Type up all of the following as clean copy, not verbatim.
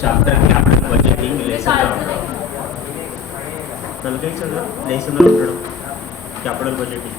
Chapter capital budgeting lesson कल कहीं चल रहा lesson capital budgeting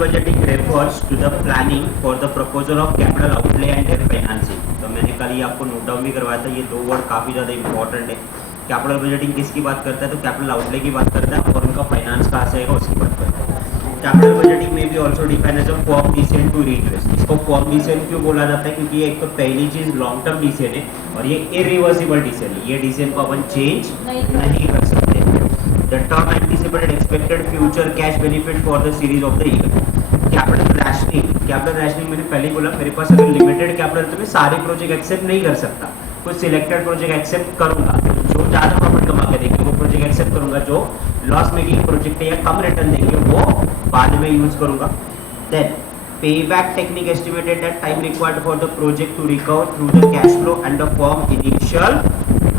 budgeting refers to the planning for the proposal of capital outlay and their financing। तो मैंने कल ही आपको नोट डाउन भी करवाया था, ये दो वर्ड काफ़ी ज़्यादा इंपॉर्टेंट है। कैपिटल बजटिंग किसकी बात करता है? तो कैपिटल आउटले की बात करता है और उनका फाइनेंस कहाँ से आएगा उसकी बात करता है। कैपिटल बजटिंग में भी also define as a form decision to reinvest. इसको फॉर्म डिसीजन क्यों बोला जाता है? क्योंकि एक तो पहली चीज़ लॉन्ग टर्म डिसीजन है और ये इरिवर्सिबल डिसीजन है। ये डिसीजन को अपन चेंज नहीं कर सकते। The term anticipated expected future cash benefit for the series of the year। Capital rationing मैंने पहले बोला, मेरे पास अगर लिमिटेड कैपिटल तो मैं सारे प्रोजेक्ट एक्सेप्ट नहीं कर सकता, कुछ सिलेक्टेड प्रोजेक्ट एक्सेप्ट करूंगा। जो ज़्यादा प्रॉफिट कमा के देंगे वो प्रोजेक्ट एक्सेप्ट करूंगा, जो लॉस मेकिंग प्रोजेक्ट है या कम रिटर्न देंगे वो बाद में यूज करूंगा। Then payback technique estimated that time required for the project to recover through the cash flow and the firm initial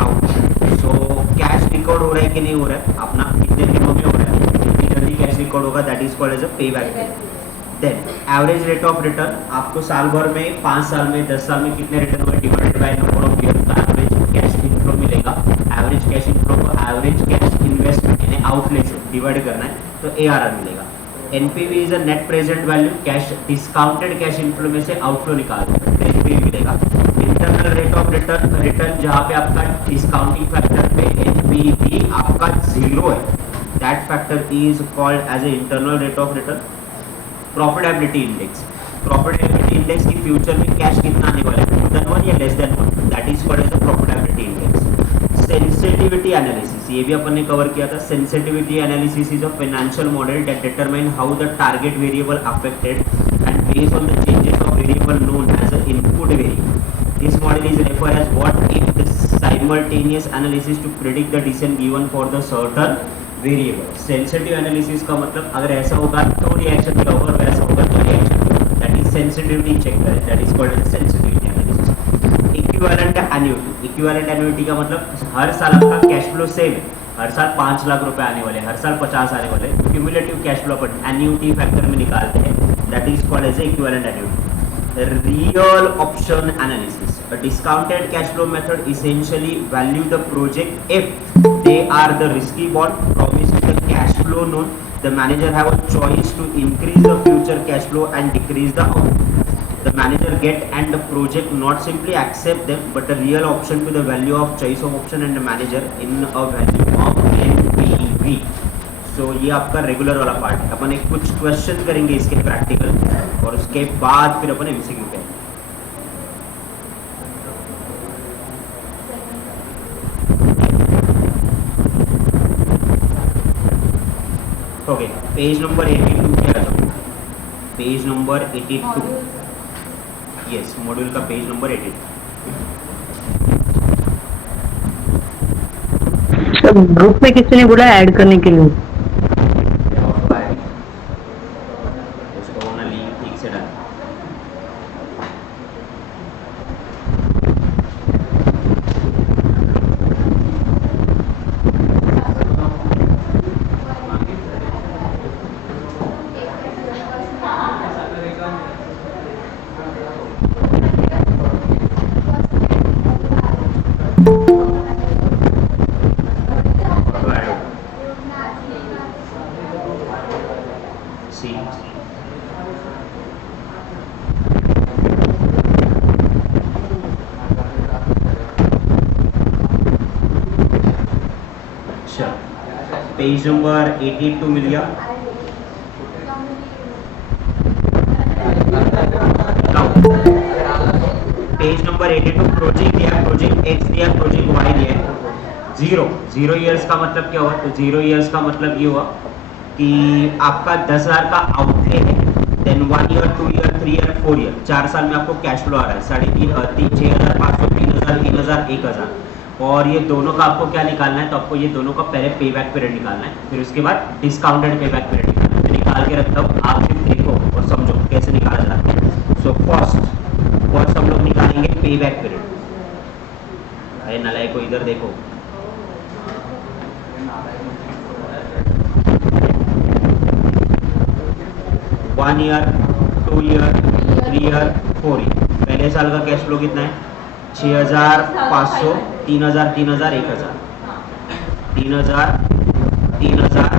outlay। so cash record हो रहा है कि नहीं हो रहा है, अपना कितने दिनों में हो रहा है, कितनी जल्दी कैश रिकॉर्ड होगा, that is called as a payback. Then average rate of return, आपको साल भर में 5 साल में 10 साल में कितने रिटर्न हुए divided by number of year का एवरेज कैश इनफ्लो मिलेगा। एवरेज कैश इनफ्लो को एवरेज कैश इन्वेस्टमेंट यानी आउटले से डिवाइड करना है तो ARR मिलेगा। NPV is a net present value, cash discounted cash inflow में से आउटफ्लो निकाल NPV मिलेगा। इंटरनल रेट ऑफ रिटर्न जहां पे आपका डिस्काउंटिंग फैक्टर पे NPV आपका 0 है, that factor is called as a internal rate of return. Profitability index की फ्यूचर में कैश कितना आने वाला है, मोर देन 1 या less than 1, that is called as a profitability index. Sensitivity analysis, ये भी अपन ने कवर किया था। Sensitivity analysis is a financial model that determine how the target variable affected and based on the changes of variable known as a input variable. This model is refer as what if the simultaneous analysis to predict the decision given for the certain variable. Sensitive analysis का मतलब अगर ऐसा होगा तो reaction क्या होगा, वैसा होगा तो reaction, that is sensitivity check करें, that is called as sensitivity analysis. Equivalent annuity का मतलब हर साल आपका कैश फ्लो सेम है, हर साल 5 लाख रुपए आने वाले, हर साल 50 आने वाले, क्यूमुलेटिव कैश फ्लो अपन एन्युटी फैक्टर में निकालते हैं, that is called as equivalent annuity. Real option analysis, a discounted cash flow method essentially value the project if they are the risky bond promised the cash flow known, the manager have a choice to increase the future cash flow and decrease the output, the manager get and the project not simply accept them but a real option to the value of choice of option and the manager in a value of NPV। so ये आपका regular वाला part है। अपन एक कुछ question करेंगे इसके practical और उसके बाद फिर अपन MCQ करेंगे। ओके, पेज नंबर 82 पे आ जाओ, पेज नंबर 82, यस मॉड्यूल का पेज नंबर 82। सब ग्रुप में किसी ने बोला ऐड करने के लिए? उसको ना लिंक ठीक से डाल। पेज नंबर 82 मिल गया। पेज नंबर 82 प्रोजेक्ट दिया, प्रोजेक्ट एक्स दिया, प्रोजेक्ट वाई दिया है। 0 ईयर्स का मतलब क्या हुआ? तो 0 ईयर्स का मतलब ये हुआ कि आपका 10,000 का आउटले है, then 1 year 2 year 3 year 4 year, 4 साल में आपको कैश फ्लो आ रहा है 3,500 6,500 3,000 3,000 1,000। और ये दोनों का आपको क्या निकालना है, तो आपको ये दोनों का पहले पे बैक पीरियड निकालना है, फिर उसके बाद डिस्काउंटेड पे बैक पीरियड निकालना है। मैं निकाल के रखता हूँ, आप सिर्फ देखो और समझो कैसे निकाला जाता है। सो फर्स्ट हम लोग निकालेंगे पे बैक पीरियड। अरे नलायक को इधर देखो, one year, 2 year, 3 year, 4 year. पहले साल का कैश फ्लो कितना है, 6,500, 3,000, 3,000, 1,000, 3,000, 3,000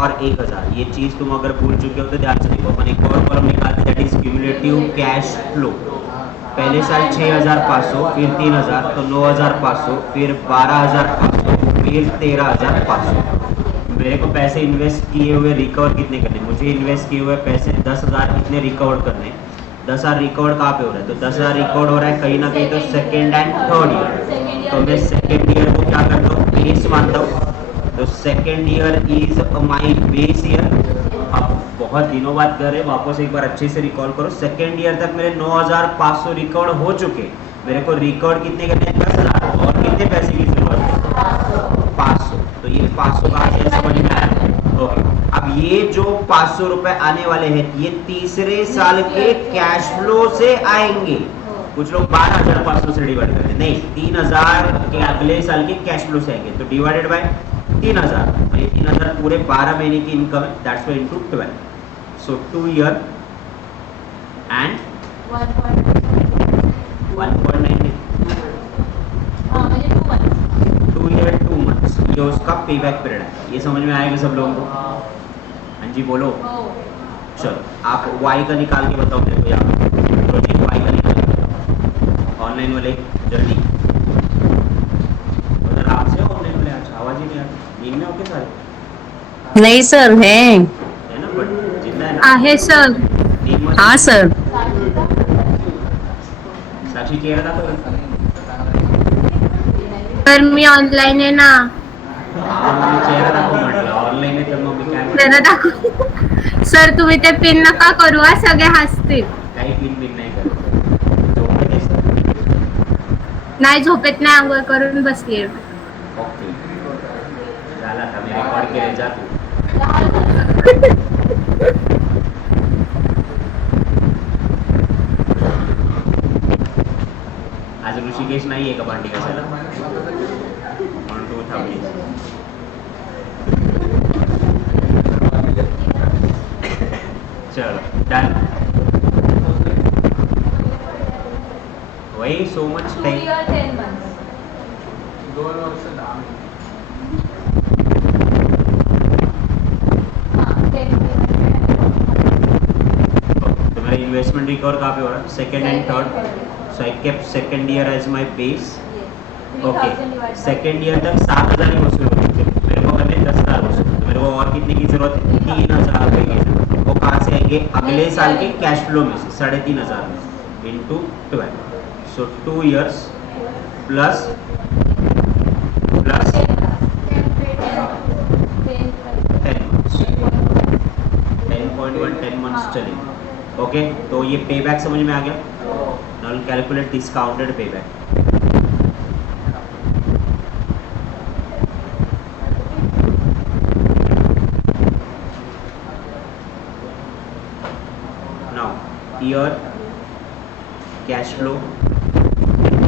और 1,000। ये चीज़ तुम अगर भूल चुके हो तो ध्यान से देखो। अपन एक और कॉलम निकालते हैं, that is cumulative cash flow. पहले साल 6,500, फिर 3,000 तो 9,500, फिर 12,500, फिर 13,500। मेरे को पैसे इन्वेस्ट किए हुए रिकवर कितने करने, मुझे इन्वेस्ट किए हुए पैसे 10,000 कितने रिकवर करने, 10,000 रिकवर कहाँ पे हो रहा है, तो 10,000 रिकवर हो रहा है कहीं ना कहीं तो सेकेंड एंड थर्ड ईयर। तो मैं सेकेंड ईयर को क्या करता हूँ, बेस मानता हूँ। तो second year is my base year. अब बहुत दिनों बाद कर रहे, वापस एक बार अच्छे से रिकॉल करो। सेकेंड ईयर तक मेरे 9,500 रिकवर हो चुके, मेरे को रिकवर कितने करने हैं, 10,000। और कितने पैसे की जरूरत है, 500। तो ये 500 कहाँ से समझ में आया, ओके। अब ये जो 500 रुपए आने वाले हैं, ये तीसरे साल के कैश फ्लो से आएंगे। कुछ लोग 12,500 से डिवाइड करते हैं, नहीं, 3,000 के अगले साल के कैश फ्लो से आएंगे, तो डिवाइडेड बाय 3,000। और ये 3,000 पूरे 12 महीने की इनकम है, that's why into 12। So 2 year and 1.9, 2 year 2 months, ये उसका पे बैक पीरियड है। ये समझ में आएगा सब लोगों को, हाँ जी बोलो। चलो आप y का निकाल के बताओ मेरे को, यहाँ प्रोजेक्ट y का निकाल के बताओ, ऑनलाइन वाले जल्दी। उधर आपसे ऑनलाइन वाले, अच्छा आवाज ही नहीं आती, नींद में ओके सारे नहीं सर है है ना, बट जितना है ना आहे सर. नींद मत। हाँ सर साक्षी चेहरा दाखव, तर मी ऑनलाईन आहे ना. चेहरा दाखव म्हटलं, ऑनलाईन आहे तर मग मी काय जरा दाखव. सर तुम्ही ते पिन नका करू हा, सगळे हसतील. काही पिन बिन नाही करत, झोपेत आहेस? नाही झोपेत नाही, आंघोळ करून बसलीये. ओके झाला, आता मी रेकॉर्ड केले, जा तू। आज ऋषिकेश नाही आहे का भांडी घासायला, म्हणून तू थांबली। चलो डन, वही सो मच टाइम। 2 वर्ष 10 महिने. तो मेरा इन्वेस्टमेंट रिकवर कहाँ पे हो रहा है, second and third. So I kept second year as my base. Okay, second year तक 7,000 ही वसूल होते थे, मेरे को करने 10,000 वसूल, तो मेरे को और कितने की जरूरत है, 3,000 रुपये की जरूरत। वो कहाँ से आएंगे, अगले साल के कैश फ्लो में से, 3,500 में इंटू 12। सो 2 ईयर्स प्लस 10 मंथ्स, 10 मंथ्स चले। ओके, तो ये पे बैक समझ में आ गया। Now calculate discounted pay back. Now year cash flow,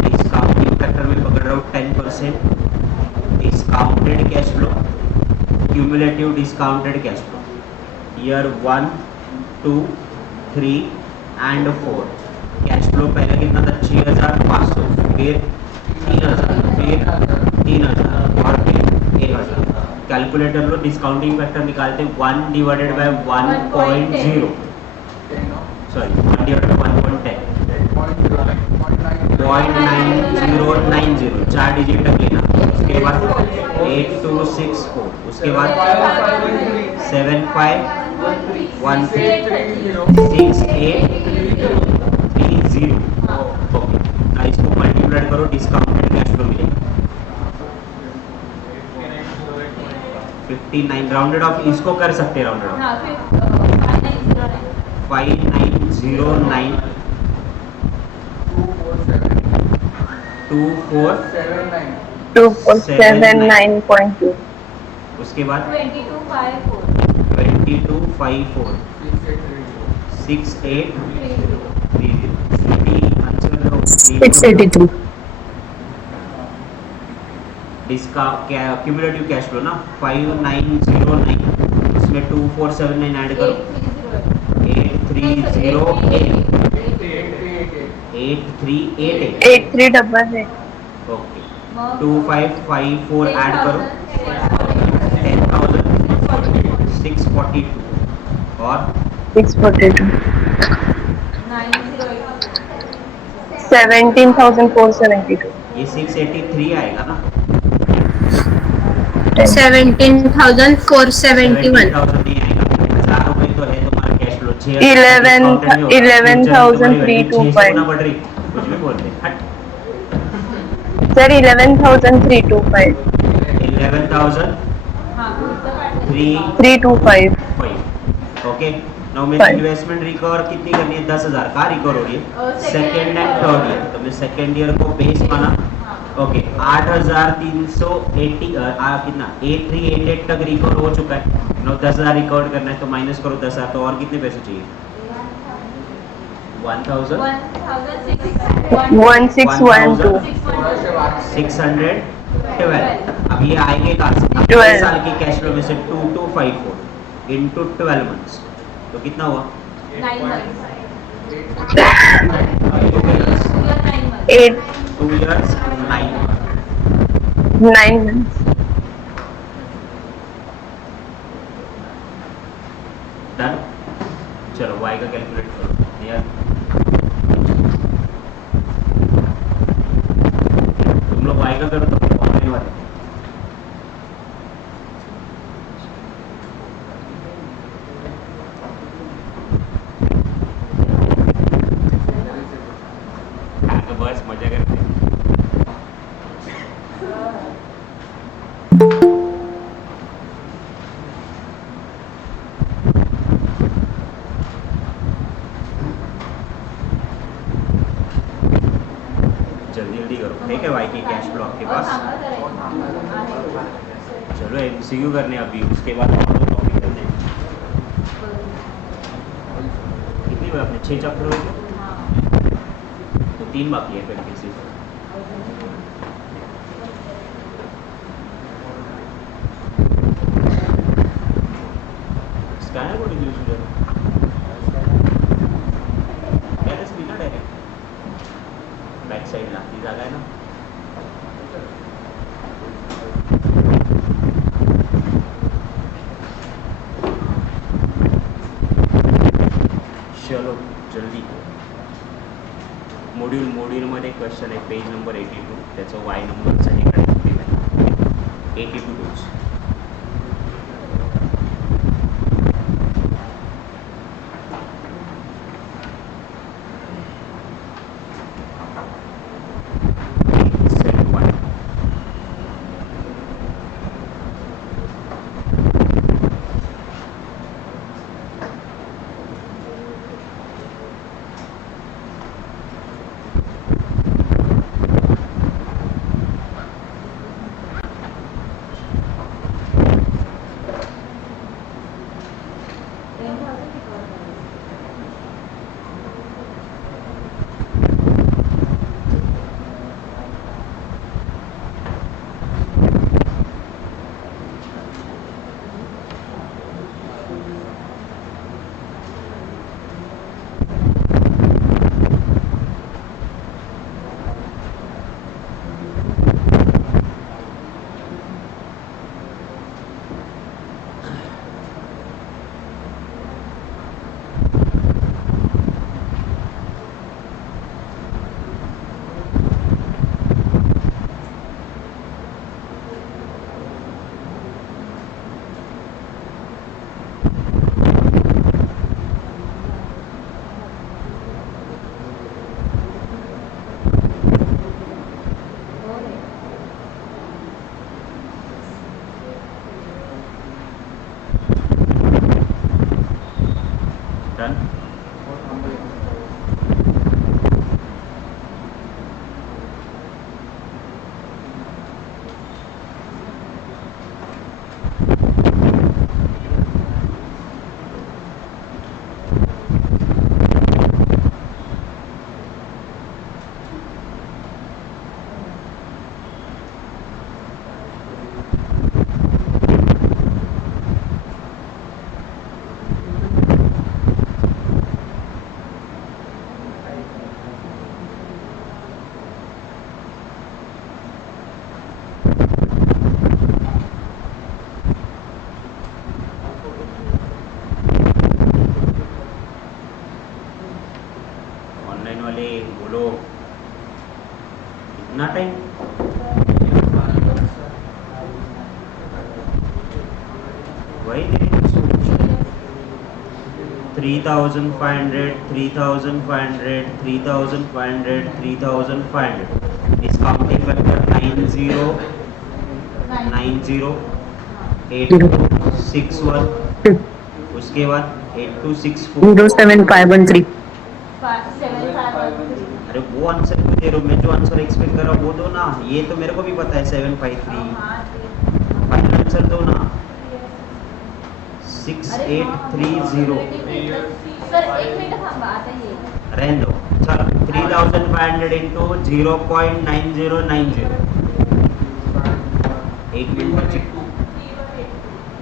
discounting factor में पकड़ रहा हूँ 10%, discounted cash flow, cumulative discounted cash flow. Year 1, 2, 3 and 4 cash flow पहले कितना था, 6,500, फिर 3,000, फिर 3,000 और फिर 1,000। कैलकुलेटर लो, डिस्काउंटिंग फैक्टर निकालते, 1 divided bye 1.0, sorry 1 divided by 1.10, 0.9090, 4 digit तक लेना। उसके बाद 8264, उसके बाद 75136830। ओके, ना इसको मल्टीप्लाई करो, डिस्काउंटेड कैश फ्लो मिलेगा 59, राउंडेड ऑफ इसको कर सकते हैं, राउंडेड ऑफ 5909 2479 2479.2 उसके बाद 2254 2254 6830 सिटी आंसर लो 683 इसका क्या क्यूमुलेटिव कैश फ्लो ना 5909 उसमें 2479 ऐड करो 8388 8388 ओके 2554 ऐड करो 10642 और 642 17,472 ये 683 आएगा ना 17,471 17,000 नहीं आएगा 1000 रुपए तो है तुम्हारा कैश फ्लो 11,325 गुना बढ़ रही कुछ भी बोलते हट सर 11,325 11,325 325 ओके नाउ मेरी Fine. इन्वेस्टमेंट रिकवर कितनी करनी है 10,000 का रिकवर हो रही है सेकेंड एंड थर्ड ईयर तो मैं सेकेंड ईयर को बेस माना ओके 8,380 कितना 8388 तक रिकवर हो चुका है नो 10,000 रिकवर करना है तो माइनस करो 10,000 तो और कितने पैसे चाहिए 1612 612 अब ये आएंगे कहाँ से 12 साल की कैश फ्लो में से 2254 इंटू 12 मंथ्स तो कितना हुआ 8 2 years 9 9 months डन चलो y का कैलकुलेट करो यार तुम लोग y का करो तो ऑनलाइन वाले तो बस मजा करते हैं। जल्दी जल्दी करो ठीक है भाई की कैश फ्लो आपके पास चलो एमसीक्यू करने हैं अभी उसके बाद और दो टॉपिक करते हैं कितनी बार आपने 6 चैप्टर हो गए तो 3 बाकी है फिर किसी स्कैनर को यूज हो जाता कैसे स्पीकर डायरेक्ट बैक साइड लागती जागा है ना चलो जल्दी मॉड्यूलमध्ये क्वेश्चन आहे पेज नंबर 82 त्याचं वाय नंबरचं हे काढायचं 82 टूल्स 3,500, 3,500, 3,500, 3,500. Discounting factor 90,90,8261. उसके बाद 8264. 07513. अरे वो आंसर क्यों दे रहे हो? मैं जो आंसर एक्सपेक्ट कर रहा हूँ वो दो ना. ये तो मेरे को भी पता है 753. फाइनल आंसर दो ना. 6830. सर एक मिनट थांबा आता येईल. रहने दो. चलो 3,500 इंटू 0.9090. एक मिनट बचे.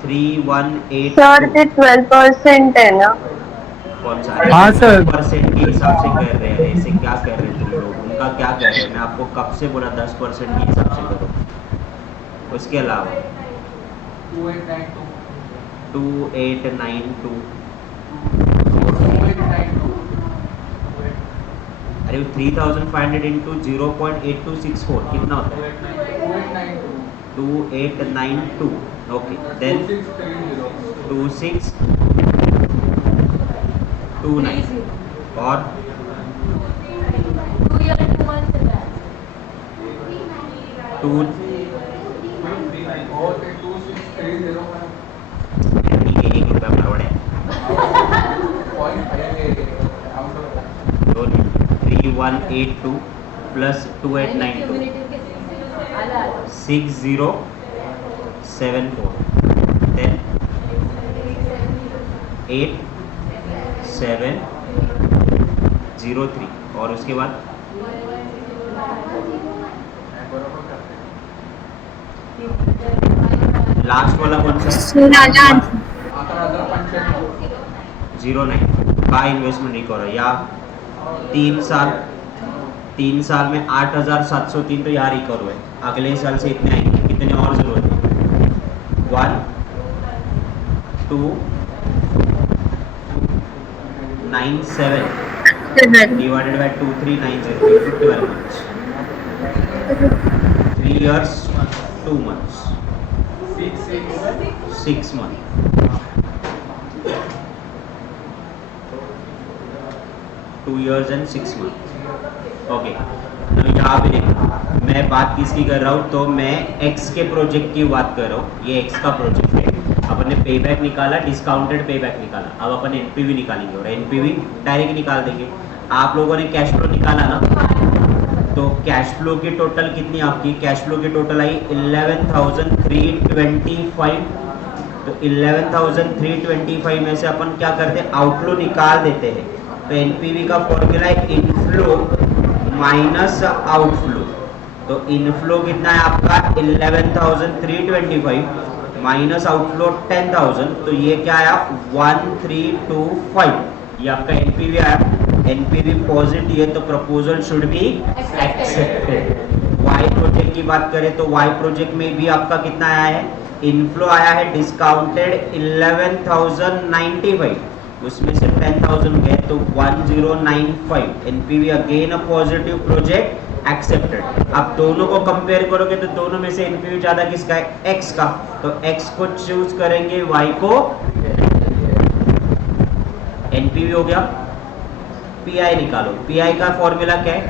3,182. सर ते 12% है ना. कौन सा? हाँ, सर. परसेंट के हिसाब से कर रहे हैं. ऐसे क्या कर रहे हैं तुम लोग? उनका क्या कर रहे हैं? मैं आपको कब से बोला 10% के हिसाब से करो. उसके अलावा 2892. अरे 3,500 इंटू 0.8264 कितना होता है? 2892. ओके देन 2629 और 2 year 2 months है. 2 1 रुपया बराबर है. 3182 प्लस 2892 6074. then 8703 और उसके बाद लास्ट वाला कौन सा? सर आला आन्सर. 09. का इन्वेस्टमेंट रिकवर है या 3 साल में 8,703 तो यहाँ रिकवर हुए. अगले साल से इतने आएंगे. कितने और जरूरत है? 1 2 97 divided by 2390. 12 months. 3 years 2 months. 6 months. 2 years and 6 months. Okay. तो यहाँ पे देखो मैं बात किसकी कर रहा हूँ? तो मैं एक्स के प्रोजेक्ट की बात कर रहा हूँ. ये एक्स का प्रोजेक्ट है. अपन ने पे बैक निकाला, डिस्काउंटेड पे बैक निकाला. अब अपन एनपीवी निकालेंगे और एनपीवी डायरेक्ट निकाल देंगे. आप लोगों ने कैश फ्लो निकाला ना, तो कैश फ्लो की टोटल कितनी आपकी? कैश फ्लो की टोटल आई 11,325. तो 11,325 में से अपन क्या करते हैं? आउटफ्लो निकाल देते हैं. तो एनपीवी का फॉर्मूला है इनफ्लो माइनस आउटफ्लो. तो इनफ्लो कितना है आपका? 11,325 माइनस आउटफ्लो 10,000. तो ये क्या आया? 1325. ये आपका एनपीवी आया. एनपीवी पॉजिटिव है तो proposal should be accepted. Y project की बात करें तो वाई प्रोजेक्ट में भी आपका कितना आया है? इनफ्लो आया है डिस्काउंटेड 11,095. उसमें से 10,000 गए तो 1095. NPV again a positive project accepted. अब दोनों को कंपेयर करोगे तो दोनों में से एनपीवी ज्यादा किसका है? एक्स का. तो एक्स को चूज करेंगे, वाई को. एनपीवी हो गया. पीआई निकालो. पीआई का फॉर्मूला क्या है?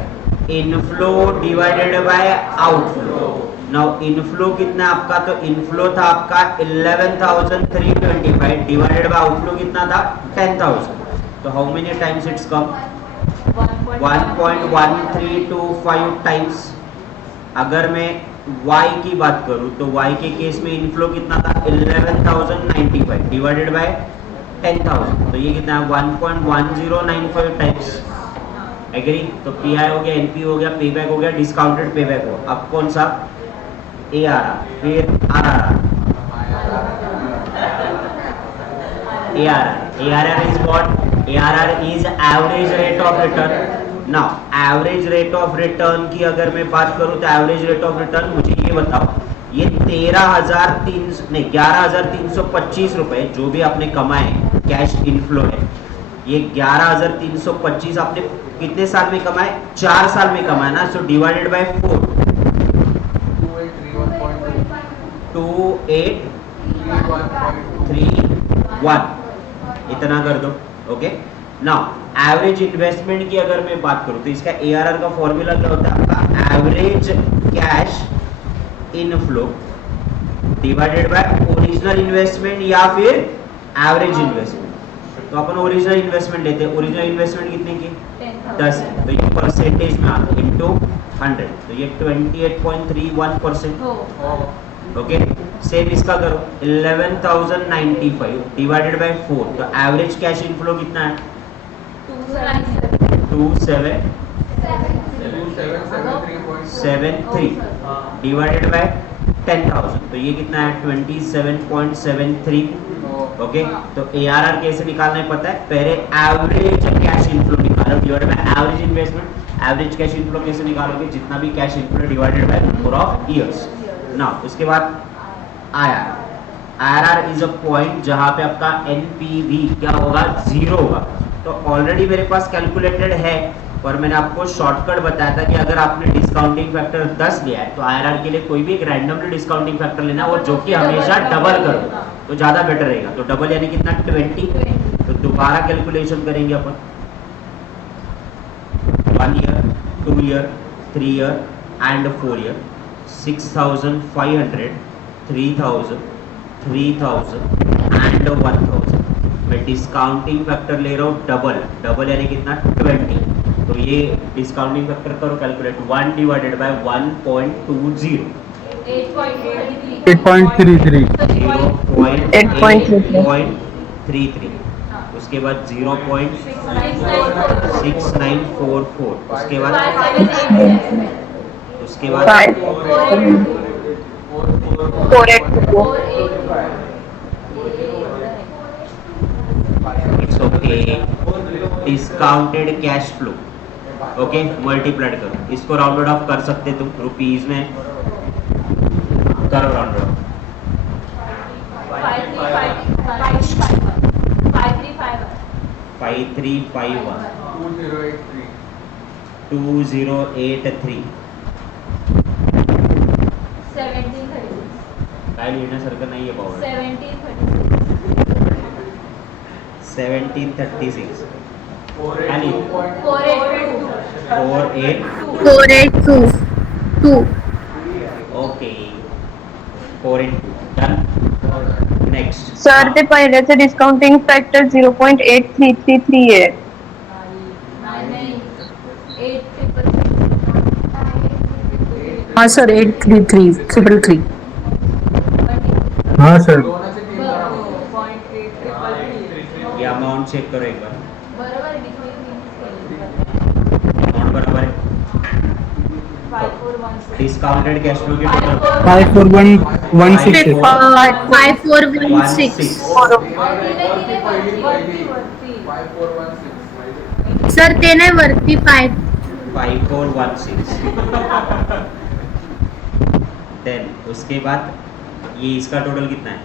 Inflow divided by outflow. Now inflow कितना है आपका? तो इनफ्लो था आपका 11,325 डिवाइडेड बाय आउटफ्लो कितना था? 10,000. तो how many times it's come? 1.1325 times. अगर मैं y की बात करूं तो y के केस में इनफ्लो कितना था? 11,095 डिवाइडेड बाय 10,000. तो ये कितना है? 1.1095 टाइम्स. एग्री? तो पीआई हो गया, एनपी हो गया, पे बैक हो गया, डिस्काउंटेड पे बैक हो. अब कौन सा? ARR. फिर RRR. ARR is what? ARR is average rate of return. Now average rate of return की अगर मैं बात करूं तो एवरेज रेट ऑफ रिटर्न मुझे ये बताओ. ये 11,325 रुपए जो भी आपने कमाए कैश इनफ्लो है. ये 11,325 आपने कितने साल में कमाए? 4 साल में कमाए ना. So divided by 4. 2831 इतना कर दो. ओके नाउ एवरेज इन्वेस्टमेंट की अगर मैं बात करूं तो इसका ARR का फॉर्मूला क्या होता है आपका average cash inflow divided by original investment या फिर एवरेज इन्वेस्टमेंट। तो अपन ओरिजिनल इन्वेस्टमेंट लेते हैं, ओरिजिनल इन्वेस्टमेंट कितने की 10 है, तो ये परसेंटेज में आता है इनटू 100, तो ये 28.31%। ओके सेम इसका करो 11,095 डिवाइडेड बाय 4, तो एवरेज कैश इनफ्लो कितना है 2773 डिवाइडेड बाय 10,000, तो ये कितना है 27.73। ओके तो ARR कैसे निकालना है पता है, पहले एवरेज कैश इनफ्लो निकालो divided by average investment. Average cash inflow कैसे निकालोगे, जितना भी cash inflow divided by number of years. Now उसके बाद IRR इज अ पॉइंट जहां पे आपका NPV क्या होगा 0 होगा। तो ऑलरेडी मेरे पास कैलकुलेटेड है और मैंने आपको शॉर्टकट बताया था कि अगर आपने डिस्काउंटिंग फैक्टर 10 लिया है तो IRR के लिए कोई भी एक रैंडमली डिस्काउंटिंग फैक्टर लेना और जो कि हमेशा डबल करो तो ज्यादा बेटर रहेगा। तो डबल यानी कितना 20। तो दोबारा कैलकुलेशन करेंगे अपन 1 year 2 year 3 year and 4 year 6,500 3,000 3,000 and 1,000। मैं डिस्काउंटिंग फैक्टर ले रहा हूँ डबल यानी कितना 20। तो ये डिस्काउंटिंग फैक्टर करो कैलकुलेट 1 डिवाइडेड बाय 1.20 8.33 0.833 उसके बाद 0.6944 उसके बाद 482 it's okay. Discounted cash flow okay multiplied करो, इसको राउंडेड ऑफ कर सकते तुम रुपीज में, करो राउंडेड ऑफ 5351 2083 काय लिहिण्यासारखं नाहीये पावर 1736 आणि 4822 ओके 482 डन। नेक्स्ट सर ते पहिल्याचं डिस्काउंटिंग फॅक्टर 0.8333 आहे। हाँ सर 833 हाँ सर ये अमाउंट चेक करो एक बार, बरोबर अमाउंट बराबर है। डिस्काउंटेड कैश फ्लो की टोटल 5416 5416 सर ते नाही वरती 5416 देन उसके बाद ये इसका टोटल कितना है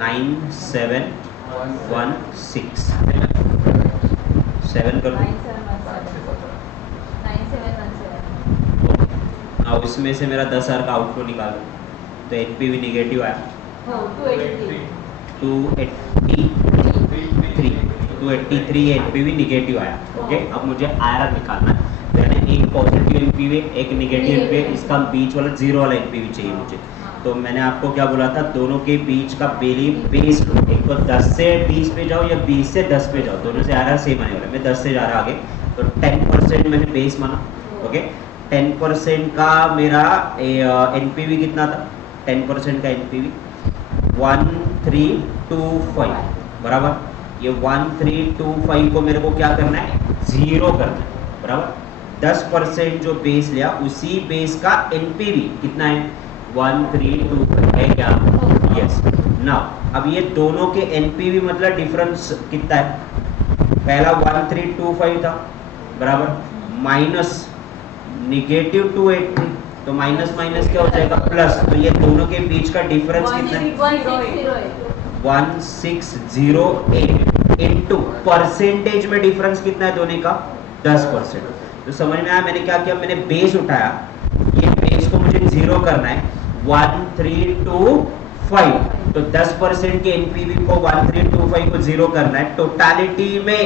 9716 7 कर दो। अब इसमें से मेरा 10,000 का आउटफ्लो निकालो तो NPV निगेटिव आया 283 NPV निगेटिव आया। ओके अब मुझे IRR निकालना है, मैंने एक पॉजिटिव NPV एक निगेटिव NPV, इसका बीच वाला 0 वाला NPV चाहिए मुझे। तो मैंने आपको क्या बोला था, दोनों के बीच का बेस लो, एक तो 10 से 20 पे जाओ या 20 से 10 पे जाओ, दोनों से IRR सेम आने वाला है। मैं 10 से जा रहा आगे, तो 10% मैंने बेस माना। ओके 10% का मेरा NPV कितना था, 10% का NPV 1325 बराबर। ये 1325 को मेरे को क्या करना है 0 करना है बराबर। 10% जो बेस लिया उसी बेस का NPV कितना है 1325 है क्या, यस। नाउ अब ये दोनों के NPV मतलब डिफरेंस कितना है, पहला 1325 था बराबर माइनस निगेटिव 283, तो माइनस माइनस क्या हो जाएगा प्लस, तो ये दोनों के बीच का डिफरेंस कितना है 1608 इनटू परसेंटेज में डिफरेंस कितना है दोनों का 10%। तो समझ में आया मैंने क्या किया, मैंने बेस उठाया, ये बेस को मुझे 0 करना है 1325, तो 10% के एनपीवी को 1325 को जीरो करना है। टोटालिटी में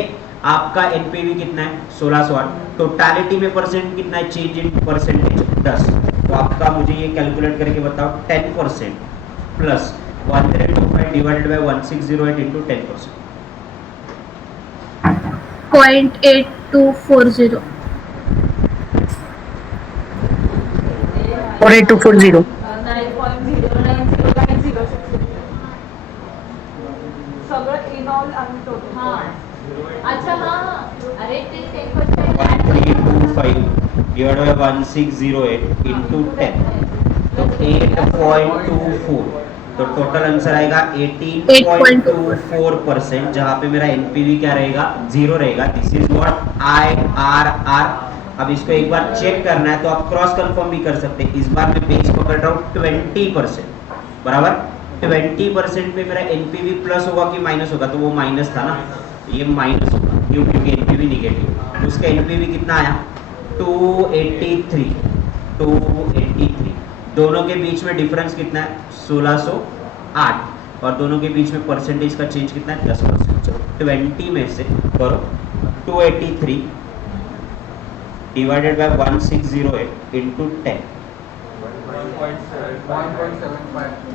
आपका एनपीवी कितना है 1608, टोटालिटी में परसेंट कितना है, चेंज इन परसेंटेज 10। तो आपका मुझे ये कैलकुलेट करके बताओ 10% प्लस 1325 डिवाइडेड बाय 1608 इंटू 10%। 0.8240 और 8240 9.09090 सगळं इन ऑल आम्ही टोटल हाँ अच्छा हाँ अरे ते 10% 1325 डिवाइडेड बाय 1608 इंटू 10, तो 8.24। तो टोटल आंसर आएगा 18.24%, जहां पे मेरा एनपीवी क्या रहेगा, जीरो रहेगा। This is what IRR। अब इसको एक बार चेक करना है तो आप क्रॉस कंफर्म भी कर सकते हैं। इस बार मैं बेस पकड़ रहा हूँ 20%, बराबर 20% पे मेरा एनपीवी प्लस होगा कि माइनस होगा, तो वो माइनस था ना, ये माइनस होगा क्यों, क्योंकि एनपीवी निगेटिव। तो उसका एनपीवी कितना आया 283। दोनों के बीच में डिफरेंस कितना है 1608, और दोनों के बीच में परसेंटेज का चेंज कितना है 10%। चलो 20 में से करो 283 डिवाइडेड बाय 1608 इंटू 10,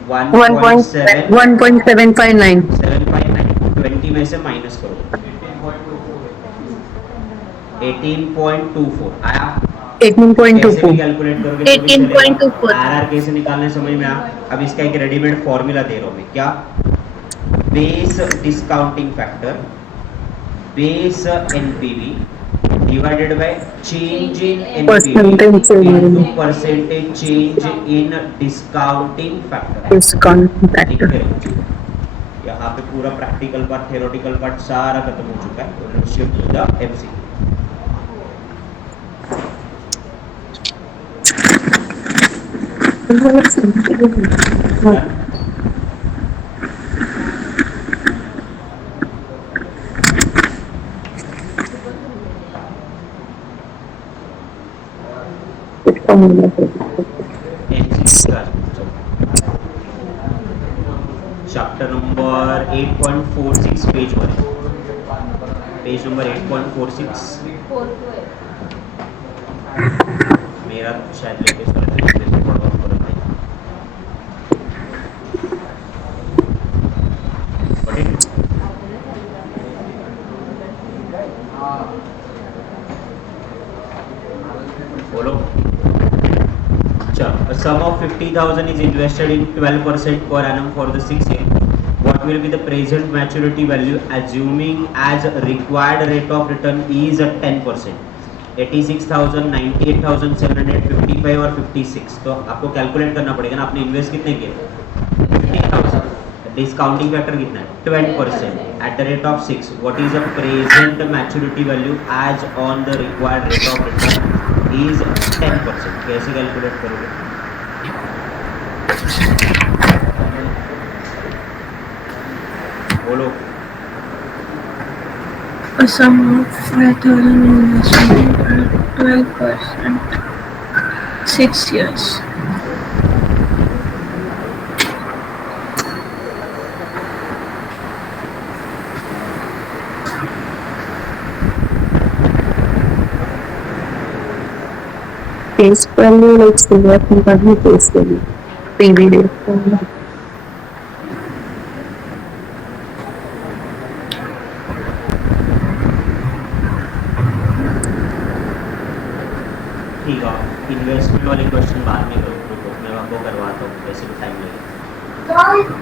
1.759 20 में से माइनस करो 18.24 आया। कैसे भी 18.24 कैलकुलेट करोगे 18.24 आरआर कैसे निकालने समझ में आया। अब इसका एक रेडीमेड फॉर्मूला दे रहा हूं मैं, क्या, base discounting factor base NPV divided by change in Percentage NPV change. Into percentage change in discounting factor. Discount factor. यहाँ पे पूरा प्रैक्टिकल पार्ट, थ्योरेटिकल पार्ट सारा खत्म हो चुका है। तो shift to the MCQ. Chapter number 8.46 page 1, page number 8.46 मेरा शायद लेटेस्ट वाला तरीके से पढ़वा पड़ा है। बोलो। A sum of 50,000 is invested in 12% per annum for the 6 years. What will be the present maturity value assuming as required rate of return is at 10%? 86,000, 98,755 और 56। तो आपको कैलकुलेट करना पड़ेगा ना, आपने इन्वेस्ट कितने किए 50,000, डिस्काउंटिंग फैक्टर कितना है 20% at the rate of 6। What is the present maturity value as on the required rate of return is 10%। कैसे कैलकुलेट करोगे? बोलो। A sum of 5,000 investment at 12%, 6 years. Face value like silver value face value. PV date. ठीक है, investment वाले question बाद में करो, रुको मैं आपको करवाता हूँ, वैसे भी टाइम लगेगा।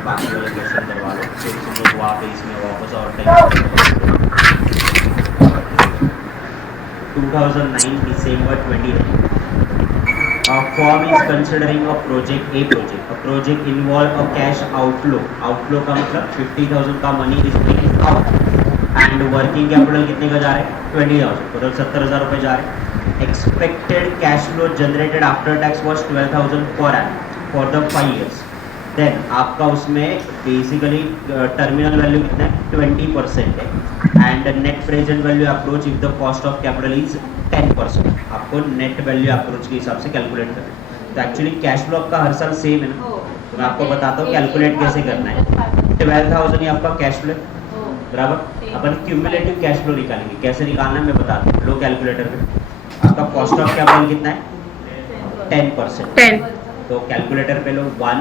बाकी वाले क्वेश्चन करवा लो, फिर तुम लोग वापस इसमें वापस और time. 2009 December 29, a firm is considering a project, a project involve a cash outflow का मतलब 50,000 का money is being out and working capital कितने का जा रहा है 20,000, टोटल 70,000 रुपये जा रहे हैं। Expected cash flow generated after tax was 12,000 per annum for the 5 years। Then आपका उसमें बेसिकली टर्मिनल वैल्यू कितना है 20% है and net present value approach if the cost of capital is 10%। आपको नेट वैल्यू अप्रोच के हिसाब से कैलकुलेट करना है। तो एक्चुअली कैश फ्लो आपका हर साल सेम है ना, तो मैं आपको बताता हूँ कैलकुलेट कैसे करना है। 12,000 ये आपका कैश फ्लो बराबर। अपन क्यूमुलेटिव कैश फ्लो निकालेंगे, कैसे निकालना है मैं बताता हूँ। लो कैलकुलेटर पे आपका कॉस्ट ऑफ कैपिटल कितना है 10%। 10 तो कैलकुलेटर पे लो 1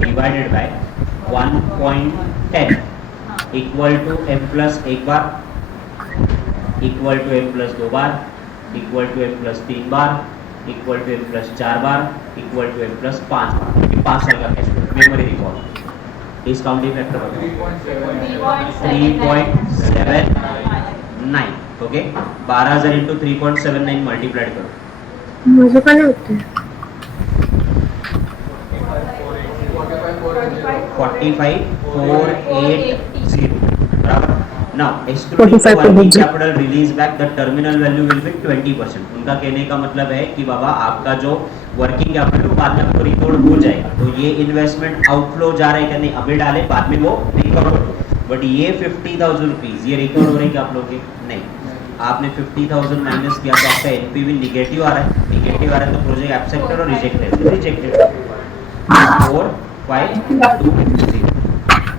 divided by 1.10 equal to m plus एक बार, इक्वल टू m प्लस दो बार, इक्वल टू m प्लस तीन बार, इक्वल टू m प्लस चार बार, इक्वल टू m प्लस पाँच बार। ये 5 साल का cash flow memory recall. Discounting factor बताओ 3.79। ओके 12,000 इंटू 3.79 मल्टीप्लाइड करो। मुझे का नहीं होता है 45,480 बराबर। Now excluding the 45,480 working capital release back the terminal value will be 20%। उनका कहने का मतलब है कि बाबा आपका जो वर्किंग कैपिटल बाद में आपको रिकॉर्ड हो जाएगा। तो ये इन्वेस्टमेंट आउटफ्लो जा रहा है क्या, नहीं अभी डाले बाद में वो रिकॉर्ड हो। बट ये 50,000 रुपीज ये रिकॉर्ड हो रहे क्या आप लोग के, नहीं। आपने 50,000 माइनस किया तो आपका एनपीवी निगेटिव आ रहा है, निगेटिव आ रहा है तो प्रोजेक्ट एक्सेप्टेड और रिजेक्टेड, रिजेक्टेड। 4 5 2 0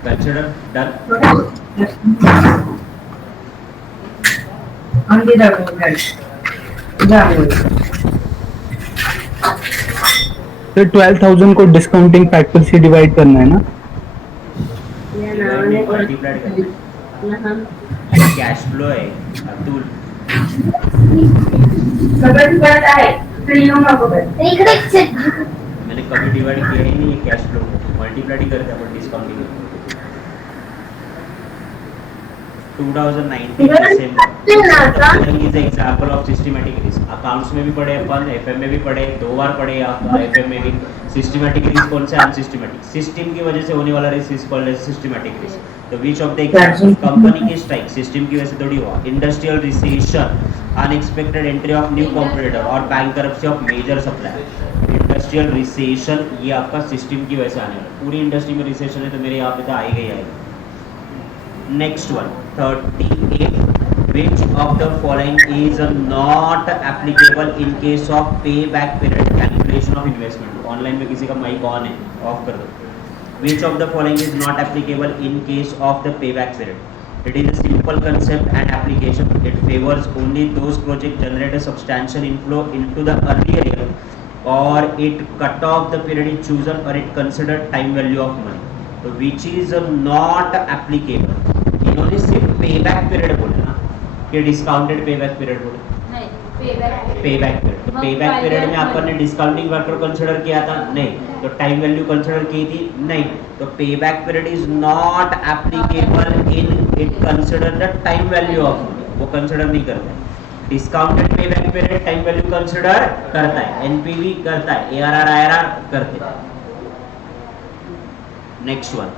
consider done. तो 12,000 को डिस्काउंटिंग फैक्टर से डिवाइड करना है ना। मल्टीप्लाइड करना कैश फ्लो है अतुल। मैंने कभी डिवाइड किया ही नहीं ये कैश फ्लो को, मल्टीप्लाइड ही करते हैं discounting. 2019 December is an example of systematic risk। Accounts में भी पढ़े अपन, एफएम में भी पढ़े, 2 बार पढ़े एफएम में भी। सिस्टमैटिक रिस्क कौन सा है, अनसिस्टमैटिक। सिस्टम की वजह से होने वाला risk is called as systematic risk. तो which of the example, company की स्ट्राइक सिस्टम की वजह से थोड़ी हुआ, industrial recession, unexpected entry of new competitor और bankruptcy of major supplier. Industrial recession ये आपका सिस्टम की वजह से आने वाला। पूरी इंडस्ट्री में रिसेशन है तो मेरे यहाँ पे तो आएगा ही आएगा। Next one 38 which of the following is not applicable in case of payback period calculation of investment। Online में किसी का माइक ऑन है, ऑफ कर दो। which of the following is not applicable in case of the payback period। It is a simple concept and application। It favors only those projects generate a substantial inflow into the earlier year or it cut off the period is chosen or it considered time value of money। तो which is not applicable, इन्होंने सिर्फ payback period बोला ना कि discounted payback period बोले, नहीं payback period. तो payback period में अपन ने डिस्काउंटिंग फैक्टर कंसीडर किया था, नहीं। तो टाइम वैल्यू कंसीडर की थी, नहीं। तो payback period is not applicable in it consider the time value of money, वो कंसीडर नहीं करता है। Discounted payback period time value consider करता है, एनपीवी करता है, एआरआर आईआरआर करते हैं। Next one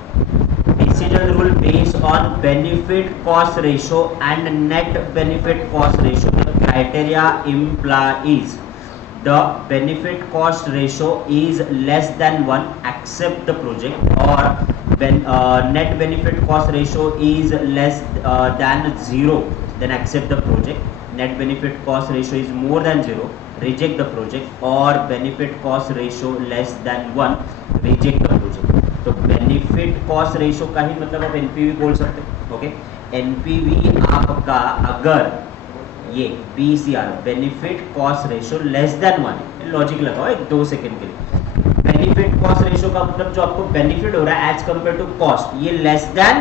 decision rule based on benefit cost ratio and net benefit cost ratio। The criteria implies the benefit cost ratio is less than 1 accept the project or net benefit cost ratio is less than 0 then accept the project। net benefit cost ratio is more than 0 reject the project or benefit cost ratio less than 1 reject the project। तो benefit cost ratio का ही मतलब आप NPV बोल सकते हैं। Okay NPV आपका अगर ये BCR benefit cost ratio less than 1 है, लॉजिक लगाओ एक 2 सेकंड के लिए। बेनिफिट कॉस्ट रेशियो का मतलब जो आपको बेनिफिट हो रहा है एज कंपेयर टू कॉस्ट ये लेस देन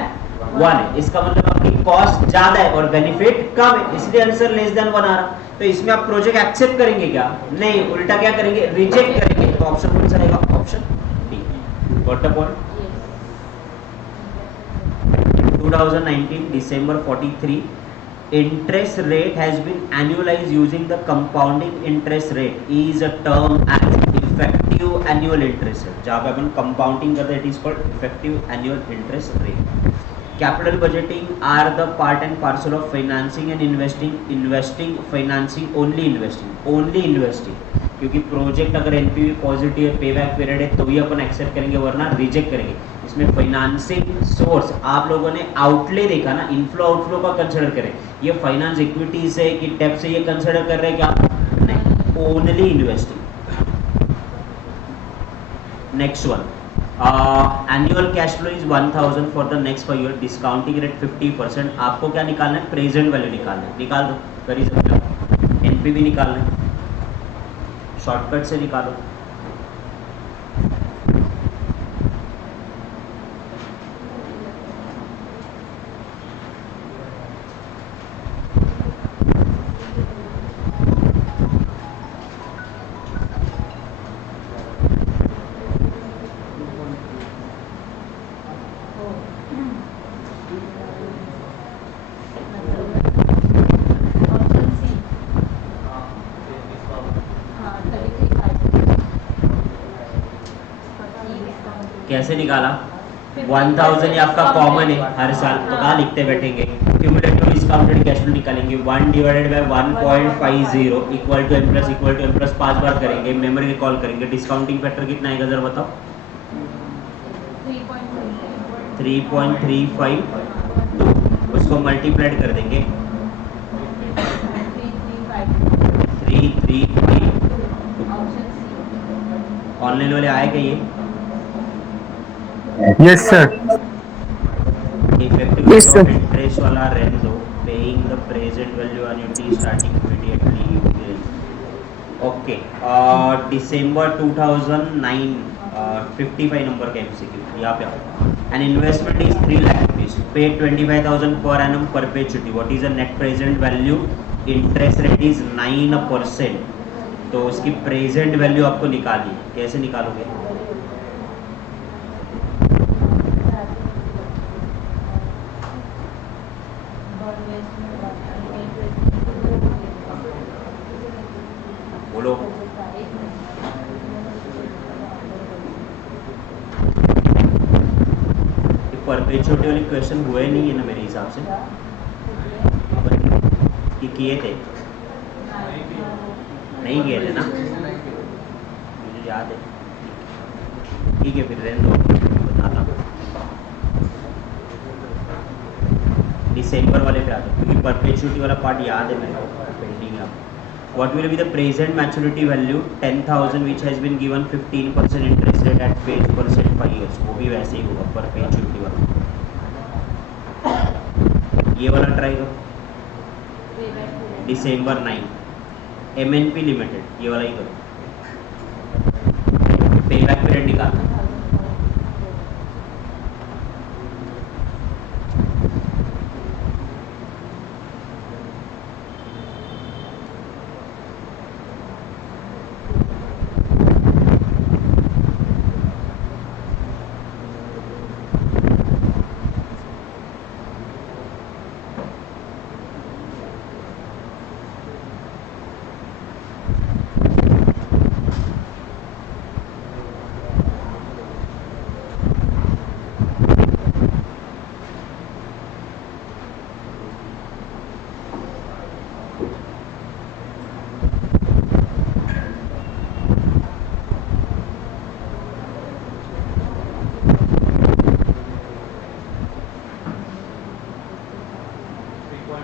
1 है, इसका मतलब आपकी कॉस्ट ज्यादा है और बेनिफिट कम है, इसलिए आंसर लेस देन 1 आ रहा। तो इसमें आप प्रोजेक्ट एक्सेप्ट करेंगे क्या, नहीं, उल्टा क्या करेंगे, रिजेक्ट करेंगे। तो ऑप्शन कौन सा रहेगा, option D. Got the point? 2019 December 43 interest rate has been annualized using the compounding interest rate is a term as effective annual interest rate। जहाँ पे अपन compounding करते हैं it is called effective annual interest rate। capital budgeting are the part and parcel of financing and investing। financing only investing क्योंकि project अगर NPV positive है payback period है तो भी अपन एक्सेप्ट करेंगे वरना रिजेक्ट करेंगे। इसमें फाइनेंसिंग सोर्स आप लोगों ने आउटले देखा ना, इनफ्लो आउटफ्लो का कंसीडर करें, ये फाइनेंस इक्विटी से कि डेब्ट से ये कंसीडर कर रहे हैं क्या, नहीं, only investing. Next one annual cash flow is 1000 for the next 5 year, discounting rate 50%। आपको क्या निकालना है? प्रेजेंट वैल्यू निकालना है, निकाल दो, कर ही सकते हो। एनपीवी निकालना है, शॉर्टकट से निकालो। Option C. हाँ 33,500। कैसे निकाला? 1000 ये आपका कॉमन है हर साल, तो कहाँ लिखते बैठेंगे? क्यूमुलेटिव डिस्काउंटेड कैश फ्लो निकालेंगे, 1 divided by 1.50 equal to m plus 5 बार करेंगे, मेमोरी रिकॉल करेंगे। डिस्काउंटिंग फैक्टर कितना आएगा जरा बताओ? 3.35, तो उसको मल्टीप्लाइड कर देंगे 335। Option C. ऑनलाइन वाले आए क्या ये? Yes, sir. Effective Yes, sir. Interest वाला रहने दो, paying the present value annuity starting immediately. Okay, December 2009, 55 number का एमसीक्यू यहाँ पे आओ। An investment is 3 lakh rupees, पे 25,000 per annum perpetuity, what is the net present value? Interest rate is 9%, तो उसकी प्रेजेंट वैल्यू आपको निकालनी है। कैसे निकालोगे? बोलो। परपेचुटी वाली क्वेश्चन हुए नहीं है ना मेरे हिसाब से, कि किए थे? नहीं किए थे ना, मुझे याद है। ठीक है, फिर रहने दो, बताता हूँ। दिसंबर वाले पे आता हूँ, क्योंकि परपेचुटी वाला पार्ट याद है मेरे को, पेंडिंग है। What will be the present maturity value? 10,000 which has been given 15% interest rate at 8% 5 years, वो भी वैसे ही होगा परपेचुटी वाला। ये वाला ट्राई करो, दिसंबर 9, MNP लिमिटेड, ये वाला ही करो। पेबैक पीरियड निकालना।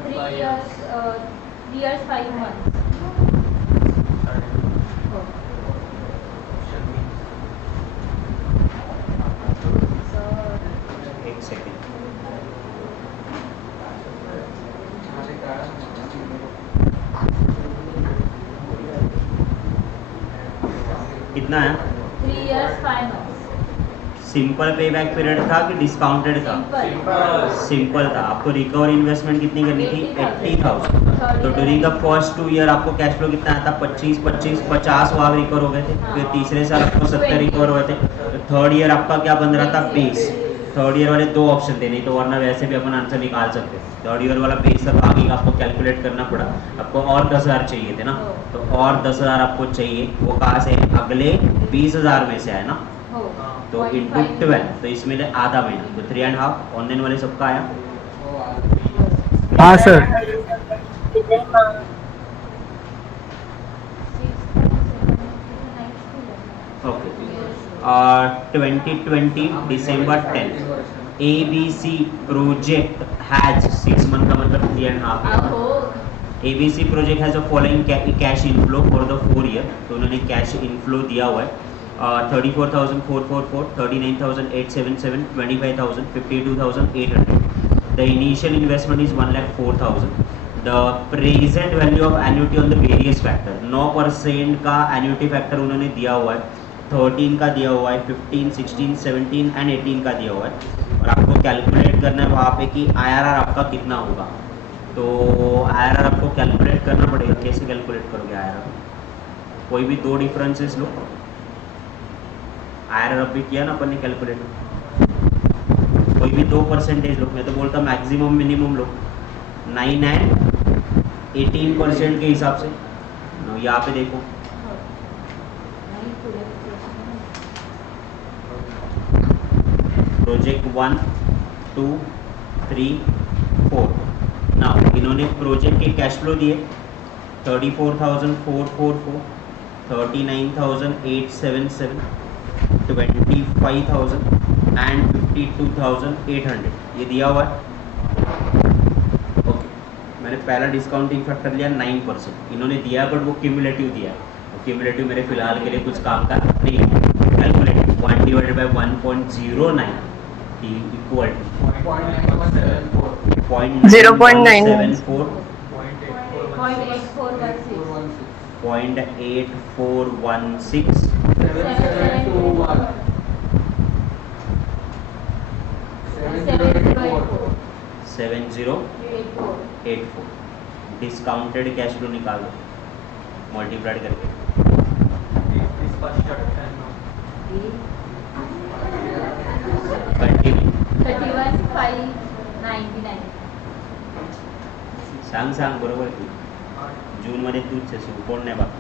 Three years, 5 months. एक सेकेंड, कितना है? 3 years, 5 months. सिंपल पे बैक पीरियड था कि डिस्काउंटेड था? सिंपल था। आपको रिकवर इन्वेस्टमेंट कितनी करनी थी? 80,000। तो ड्यूरिंग द फर्स्ट 2 ईयर आपको कैश फ्लो कितना आया था? 50 वहाँ रिकवर हो गए थे। फिर तीसरे साल आपको 70 रिकवर हुए थे। तो थर्ड ईयर आपका क्या बन रहा था? 20। थर्ड ईयर वाले 2 ऑप्शन थे, नहीं तो वरना वैसे भी अपन आंसर निकाल सकते। थर्ड ईयर वाला बेस तक आगे आपको कैलकुलेट करना पड़ा। आपको और 10,000 चाहिए थे ना, तो और 10,000 आपको चाहिए। वो कहाँ से? अगले 20,000 में से है ना, तो इंटू 12, तो इसमें आधा महीना, तो 3.5। ऑनलाइन वाले सबका आया? हाँ sir. Okay, 2020 December 10, ABC project has 6 month का मतलब 3.5। ABC project has a following cash inflow for the 4 year, तो उन्होंने कैश इनफ्लो दिया हुआ है। 34,444, 39,877, 25,000, 52,800. The initial investment is 1,04,000. The present value of annuity on the various factor, 9% का annuity factor उन्होंने दिया हुआ है, 13 का दिया हुआ है, 15, 16, 17 एंड 18 का दिया हुआ है, और आपको कैलकुलेट करना है वहाँ पे कि IRR आपका कितना होगा. तो IRR आपको कैलकुलेट करना पड़ेगा. कैसे कैलकुलेट करोगे IRR? कोई भी दो डिफरेंसेस लो. IRR अब भी किया ना अपन ने कैलकुलेट. कोई भी 2% लो. मैं तो बोलता मैक्सिमम मिनिमम लो. 9 एंड 18% के हिसाब से. यहाँ पे देखो प्रोजेक्ट 1, 2, 3, 4. नाउ इन्होंने प्रोजेक्ट के कैश फ्लो दिए 34,444, 39,877, 25,000 एंड 52,800. ये दिया हुआ है. ओके, मैंने पहला डिस्काउंटिंग फैक्टर लिया 9%. इन्होंने दिया बट वो क्यूमुलेटिव दिया है. क्यूमुलेटिव मेरे फिलहाल के लिए कुछ काम का नहीं है. Calculate 1 divided bye 1.09 equal 0.974. 0.8416 7084. Discounted cash flow निकाल दो मल्टीप्लाइड करके. कंटिन्यू. 31,599. सांग बरोबर की जून मध्ये तूच आहे, कोण नाही बाकी.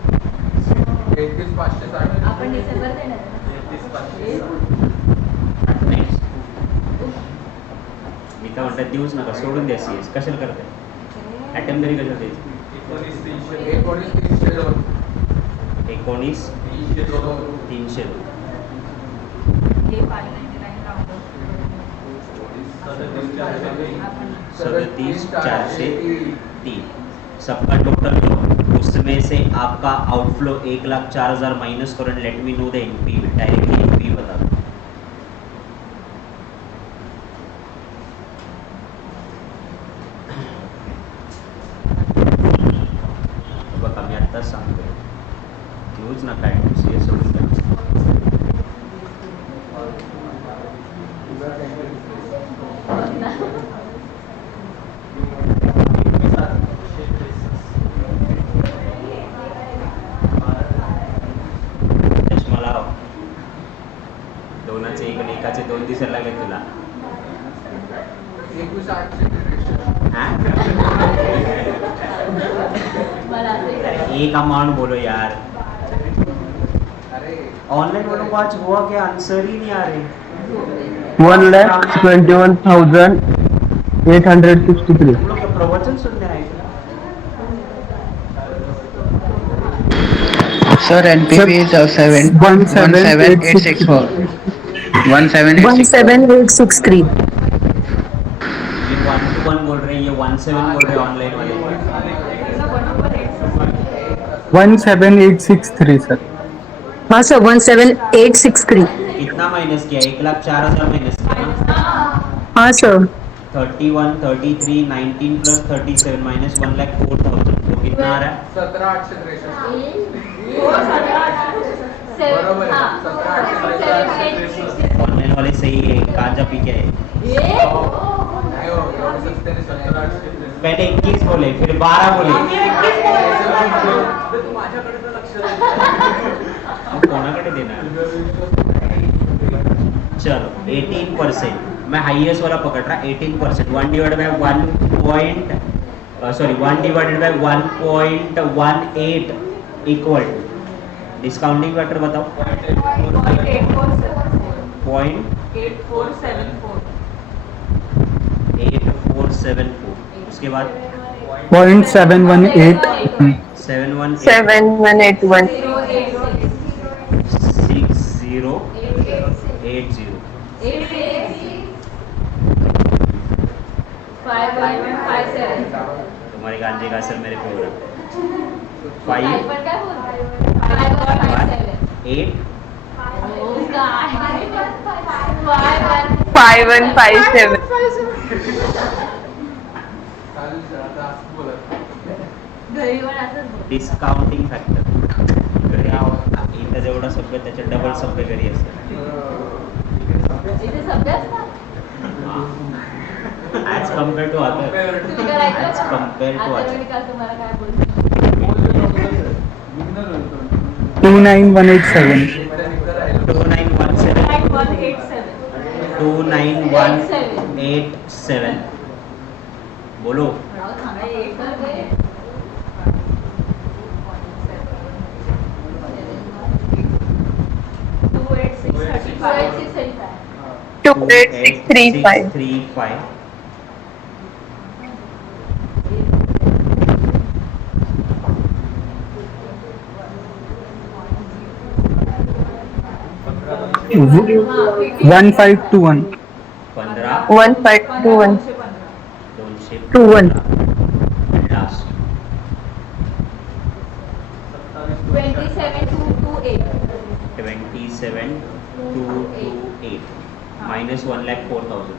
आपण डिसेंबर देणार आहे नेक्स्ट मी काय म्हणतात देऊच नका, सोडून द्या. CS कशाला करताय? अटेम्प्ट तरी कशाला द्यायचं? 19,302. हे 599 राहून 37,403. सबका टोटल लो, उसमें से आपका आउटफ्लो 1,04,000 माइनस करो. Let me know the NP. Directly NP बता दो. बघा मी आत्ताच सांगतो, घेऊच नका. CS सोडून द्या. चष्मा लाव. दोनाचे एक आणि एकाचे 2 दिसायला लागले तुला. हा? मला असं एक अमाउंट बोलो यार. ऑनलाइन वालों को आज हुआ क्या? आंसर ही नहीं आ रहे. 1,21,863. तुम लोग क्या प्रवचन सुनने आए थे? Sir, NPV is 17864. 17864. 17863. ये 1-1 बोल रहे हैं, ये 17 बोल रहे हैं ऑनलाइन वाले. 17863 सर. हाँ सर 17863. कितना माइनस किया? 1,04,000 माइनस किया ना. हाँ सर 31, 33, 19 प्लस 37 माइनस 1,04,000. तो कितना आ रहा है? 17,863. ऑनलाइन वाले सही है. काजा पी क्या है? पहले 21 बोले, फिर 12 बोले. कोणाकडे देणार? चलो 18%. मैं हाईएस्ट वाला पकड़ रहा. 18%. 1 divided by 1.18 equal to discounting factor बताओ. 0.8474. उसके बाद 0.718. 718 7181. 6080. 5157. तुम्हारे गांजे का असर मेरे पे हो रहा है. 5 पण काय बोलतोय? 5 or 57. 8 5157. घरी पण असंच बोल. डिस्काउंटिंग फॅक्टर इथं जेवढं सभ्य त्याच्या डबल सभ्य घरी असतं. इथे सभ्य असतात. As compare to other. तुम्ही करायचं ॲज का? कम्पेअर टू आता अदर. मी काल तुम्हाला काय बोलते? 29187. 2917 2987. 2987 बोलो. Two eight six thirty five. 28635. 28635. हाँ, 1521. 15 1521. 21. लास्ट 27228. 27228 minus 1,04,000.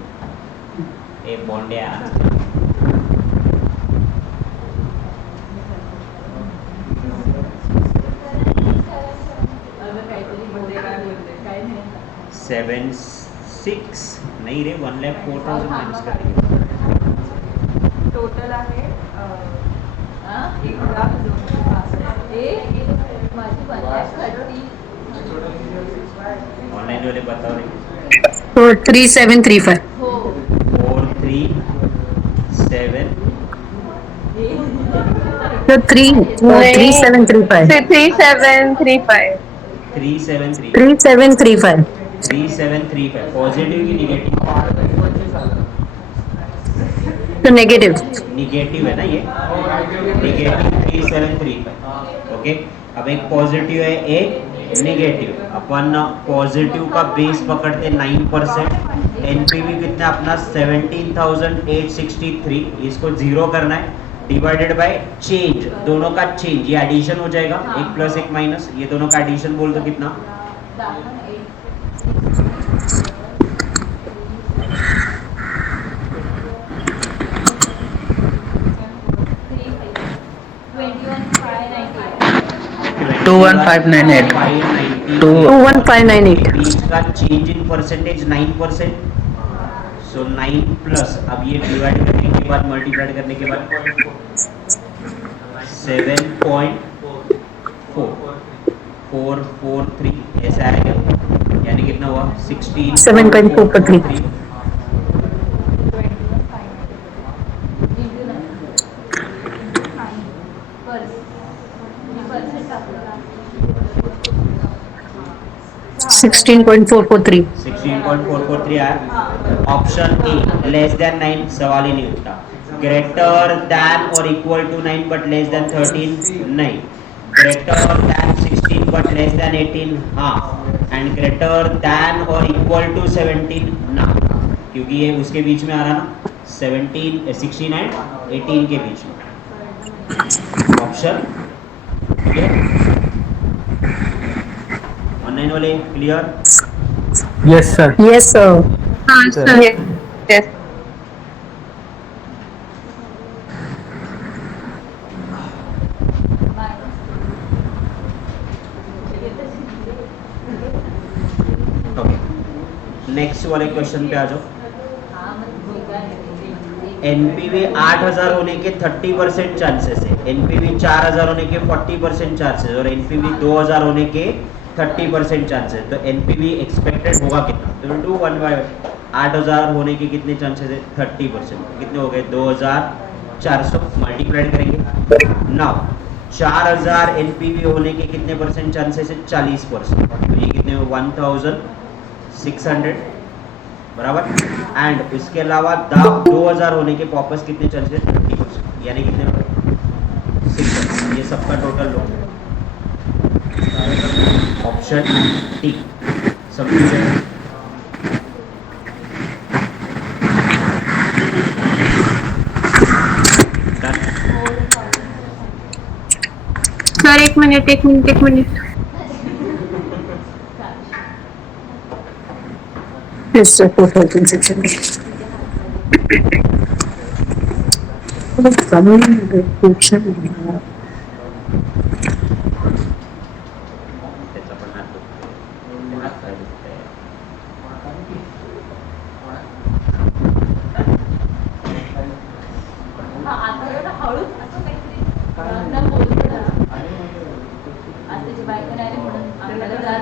ए बॉन्ड आहे. काय नाही. 76 नहीं रे 1,04,000 माइनस करेंगे. टोटल आहे 1,02,65. माझी 1,30. ऑनलाइन वाले बताओ रे. So 3735. हो. 437 So 3735. 3735. 373 3735. 3735 पॉजिटिव की निगेटिव. So negative. निगेटिव है ना ये. निगेटिव 3735. ओके. अब एक पॉजिटिव है एक निगेटिव. अपन पॉजिटिव का बेस पकड़ते 9%. एनपीवी कितना अपना 17,863. इसको जीरो करना है डिवाइडेड बाय चेंज. दोनों का चेंज ये एडिशन हो जाएगा. एक प्लस एक माइनस ये दोनों का एडिशन बोल दो कितना. 21598. 21598. बीच का change in percentage 9%. So 9 plus अब ये डिवाइड करने के बाद मल्टीप्लाई करने के बाद 7.443 ऐसा आएगा. यानी कितना हुआ 7.443. Percent. 16.443. 16.443 आया. ऑप्शन ए लेस देन 9 सवाल ही नहीं उठता. ग्रेटर देन और equal to 9 but less than 13 नहीं. Greater than 16 but less than 18 हाँ. एंड ग्रेटर देन और इक्वल टू 17 ना. क्योंकि ये उसके बीच में आ रहा ना 16 एंड 18 के बीच में. ऑप्शन ठीक है. ऑनलाइन वाले clear. Yes, sir. Yes, sir. हाँ सर. Yes. Yes. नेक्स्ट वाले क्वेश्चन पे आ जाओ. एनपीवी 8,000 होने के 30% चांसेस है. एनपीवी 4,000 होने के 40% चांसेस और एनपीवी 2,000 होने के 30% चांसेस. तो एनपीवी एक्सपेक्टेड होगा कितना. तो विल डू 1 बाय 8,000 होने के कितने चांसेस है 30%. कितने हो गए 2,400 मल्टीप्लाइड करेंगे. नाउ 4,000 एनपीवी होने के कितने परसेंट चांसेस है 40%. तो ये कितने 1,600 बराबर. एंड इसके अलावा 2,000 होने के वापस कितने चांसेस 30%. यानी कितने 6%. ये सबका टोटल लो. ऑप्शन टी सब सर एक मिनिट. Yes, sir, 4,600. त्याचा पण हात दुखतोय, हात पाय दुखतंय. हा आता एवढं हळूच असं काहीतरी न बोलतो ना. आज त्याची बायको नाही आली म्हणून आपल्याला त्रास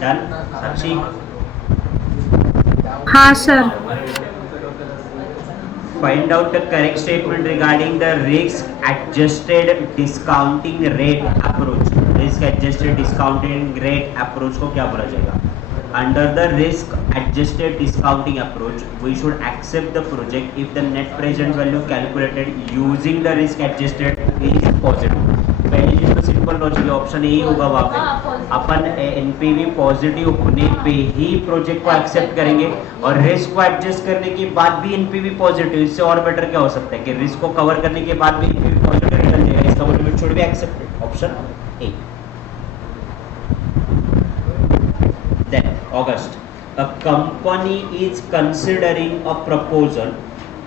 डन. साक्षी, हाँ sir. find out the correct statement regarding the risk adjusted discounting rate approach. risk adjusted discounting rate approach को क्या बोला जाएगा? Under the risk adjusted discounting approach, we should accept the project if the net present value calculated using the risk adjusted is positive. पहली चीज तो simple logic, option A ही होगा वहाँ पे. अपन एनपीवी पॉजिटिव होने पे ही प्रोजेक्ट को एक्सेप्ट करेंगे, और रिस्क को एडजस्ट करने के बाद भी एनपीवी पॉजिटिव. इससे और बेटर क्या हो सकता है कि रिस्क को कवर करने के बाद भी एनपीवी पॉजिटिव रिटर्न देगा. इसका मतलब it should be accepted. Option A. Then August, a company is considering a proposal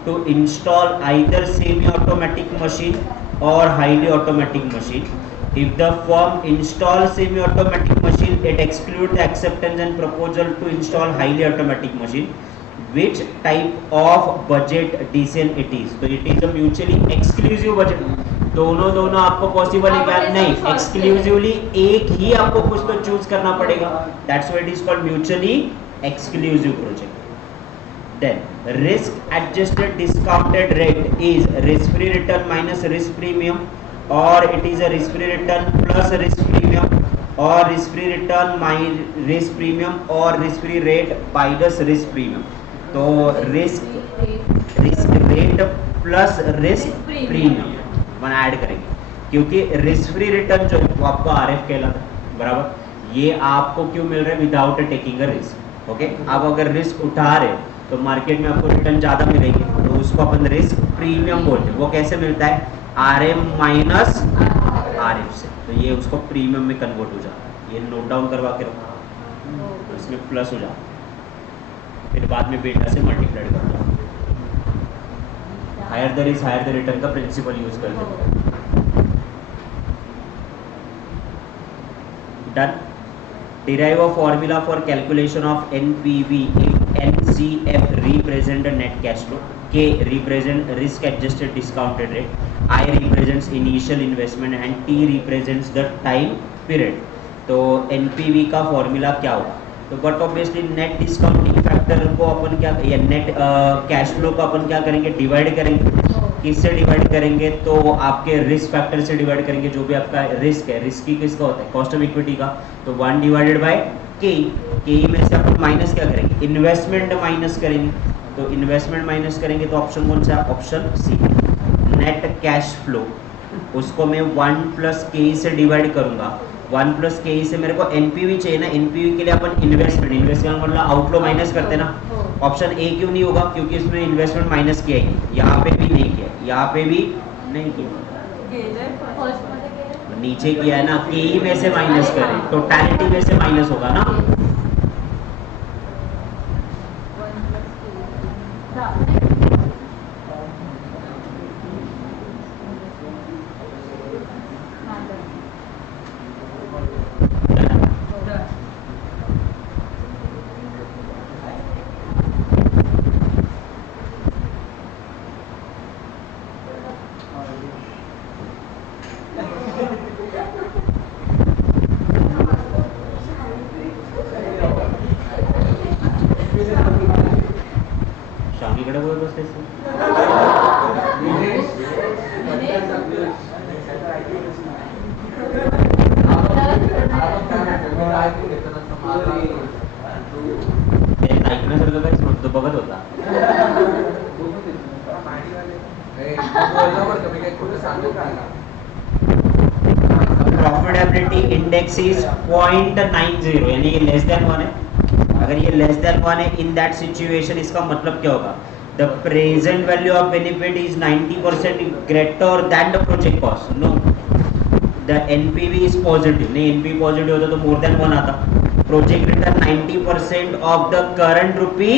to install either semi-automatic machine or highly automatic machine. If the firm installs semi-automatic machine, it excludes the acceptance and proposal to install highly automatic machine. Which type of budget decision it is? So it is a mutually exclusive budget. दोनों आपको possible है क्या? नहीं, exclusively एक ही आपको कुछ तो choose करना पड़ेगा. That's why it is called mutually exclusive project. Then risk adjusted discounted rate is risk free return minus risk premium, और it is a risk free return plus risk premium, और risk free return minus risk premium, और risk free rate minus risk premium. तो risk rate plus risk premium one add करेंगे, क्योंकि risk free return जो वो आपको RF कहलाता है, बराबर. ये आपको क्यों मिल रहा है? Without taking a risk. Okay, आप अगर रिस्क उठा रहे तो मार्केट में आपको रिटर्न ज़्यादा मिलेगी, तो उसको अपन रिस्क प्रीमियम बोलते हैं. वो कैसे मिलता है? आरएम माइनस आरएफ से. तो ये उसको प्रीमियम में कन्वर्ट हो जाता है. ये नोट डाउन करवा के रखो, इसमें प्लस हो जाता है, फिर बाद में बीटा से मल्टीप्लाइड कर दो. Higher the risk higher the return का प्रिंसिपल यूज करते हैं. Done. Derive a formula for calculation of NPV if NCF represent net cash flow, K represent risk adjusted discounted rate, I represents initial investment and T represents the time period. तो NPV का formula क्या होगा? तो but obviously net discounting factor को अपन क्या, या net cash flow को अपन क्या करेंगे? डिवाइड करेंगे. किससे डिवाइड करेंगे? तो आपके रिस्क फैक्टर से डिवाइड करेंगे. जो भी आपका रिस्क है, रिस्क की किसका होता है? कॉस्ट ऑफ इक्विटी का. तो 1 डिवाइडेड बाय के में से अपन माइनस क्या करेंगे? इन्वेस्टमेंट माइनस करेंगे. तो इन्वेस्टमेंट माइनस करेंगे तो ऑप्शन कौन सा है? Option C. Net cash flow उसको मैं 1 प्लस के से डिवाइड करूंगा. 1 प्लस के से मेरे को एनपीवी चाहिए ना. एनपीवी के लिए अपन इन्वेस्टमेंट का मतलब आउटफ्लो माइनस करते ना. ऑप्शन ए क्यों नहीं होगा? क्योंकि इसमें इन्वेस्टमेंट माइनस किया है. यहाँ पे भी नहीं किया, यहाँ पे भी नहीं किया, नीचे किया है ना. के में से माइनस करें, टोटलिटी में से माइनस होगा ना. शामीकडे बोलत बसतेस. ऐकण्यासारखं काहीच नव्हतं, बघत होता. प्रॉफिटेबिलिटी इंडेक्स इज 0.90, यानी ये लेस देन 1 है. अगर ये लेस देन 1 है इन दैट सिचुएशन, इसका मतलब क्या होगा? The present value of benefit is 90% greater than the project cost. No, the NPV is positive, नहीं एनपीवी पॉजिटिव होता तो मोर देन 1 आता। Project return 90% of the current rupee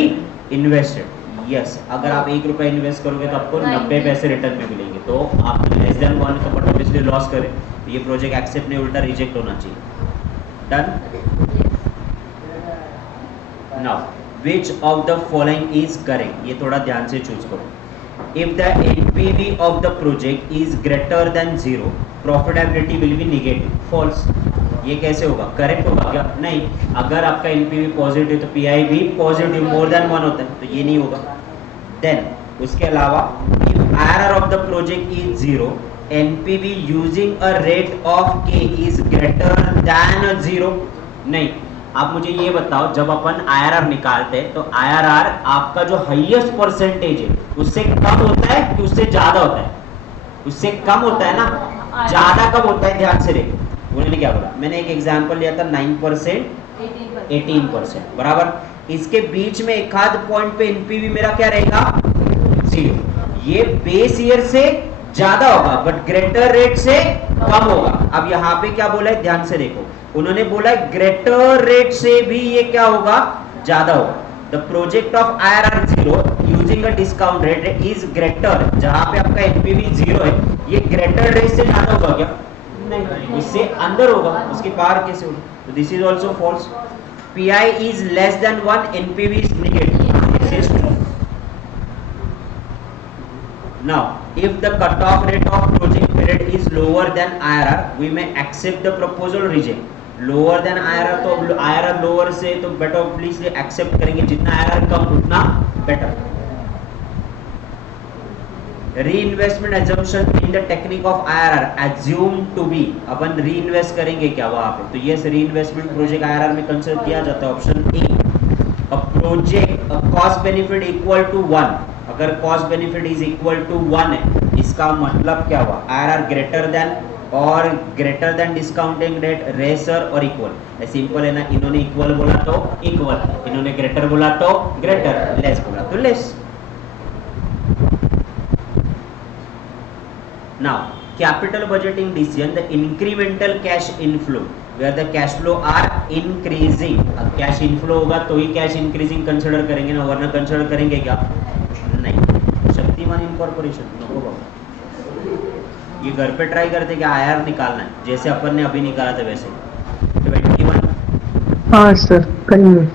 invested. Yes, अगर आप 1 रुपया इन्वेस्ट करोगे तो आपको 90 पैसे रिटर्न में मिलेंगे। तो आप लेस देन 1 का बट ऑब्वियसली लॉस करें तो ये प्रोजेक्ट एक्सेप्ट नहीं, उल्टा रिजेक्ट होना चाहिए। Done. Now which of the following is correct, ये थोड़ा ध्यान से चूज करो। If the NPV of the project is greater than 0, profitability will be negative. False. ये कैसे होगा? करेक्ट होगा क्या? नहीं। अगर आपका एनपीवी पॉजिटिव तो पीआई भी पॉजिटिव मोर देन 1 होता है, तो ये नहीं होगा। देन उसके अलावा if IRR of the project is 0, NPV using a rate of के इज ग्रेटर देन 0। नहीं, आप मुझे ये बताओ, जब अपन आईआरआर निकालते हैं तो आईआरआर आपका जो हाईएस्ट परसेंटेज है उससे कम होता है कि उससे ज्यादा होता है? उससे कम होता है ना, ज्यादा कब होता है? ध्यान से देखो, उन्होंने क्या बोला, मैंने एक एग्जांपल लिया था 9%, 18%, बराबर। इसके बीच में एक आध पॉइंट पे एनपीवी मेरा क्या रहेगा? 0। ये बेस ईयर से ज्यादा होगा बट ग्रेटर रेट से कम होगा। अब यहाँ पे क्या बोला है? ध्यान से देखो, उन्होंने बोला है ग्रेटर रेट से भी ये क्या होगा? ज्यादा होगा। The project of IRR 0 using a discount rate is greater, जहां पे आपका एनपीवी 0 है, ये ग्रेटर रेट से ज्यादा होगा क्या? नहीं, इससे अंदर होगा, उसके बाहर कैसे होगा? तो this is also false. PI is less than 1, NPV is negative, this is true. Now, if the cutoff rate of project period is lower than IRR, we may accept the proposal or reject. Lower than IRR तो IRR lower से तो better obviously accept करेंगे, जितना IRR कम उतना better. Reinvestment assumption in the technique of IRR assumed to be, upon reinvest करेंगे क्या वहाँ पे? तो yes, reinvestment project IRR में कंसिडर किया जाता है। Option A, a project a cost benefit equal to 1, अगर cost benefit is equal to 1 है, इसका मतलब क्या हुआ? आईआरआर ग्रेटर देन और ग्रेटर देन डिस्काउंटिंग रेट, रेसर और इक्वल। सिंपल है ना, इन्होंने इक्वल बोला तो इक्वल, इन्होंने ग्रेटर बोला तो ग्रेटर, लेस बोला तो less. Now capital budgeting decision, the incremental cash inflow where the cash flow are increasing। अब कैश इनफ्लो होगा तो ही कैश इंक्रीजिंग कंसिडर करेंगे ना, वरना कंसिडर करेंगे क्या? नहीं। शक्तिमान इनकॉर्पोरेशन नको बाबा, ये घर पे ट्राई करते क्या आईआर निकालना है, जैसे अपन ने अभी निकाला था वैसे। 21, हाँ सर करेंगे।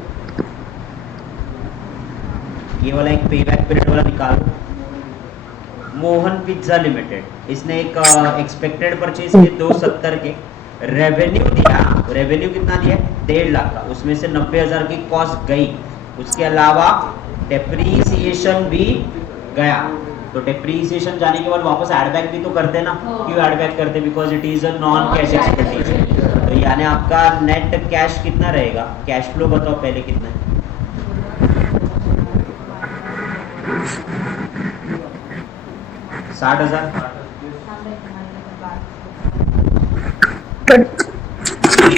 ये वाला एक पेबैक पीरियड वाला निकालो। मोहन पिज्जा लिमिटेड, इसने एक एक्सपेक्टेड परचेज किए 270 के, रेवेन्यू दिया, रेवेन्यू कितना दिया? 1.5 लाख का, उसमें से 90,000 की कॉस्ट गई, उसके अलावा डेप्रीसिएशन भी गया। तो डेप्रीसिएशन जाने के बाद वापस एडबैक भी तो करते ना। क्यों एडबैक करते? Because it is a non cash expenditure. तो यानी आपका नेट कैश कितना रहेगा? कैश फ्लो बताओ पहले कितना है? $60,000,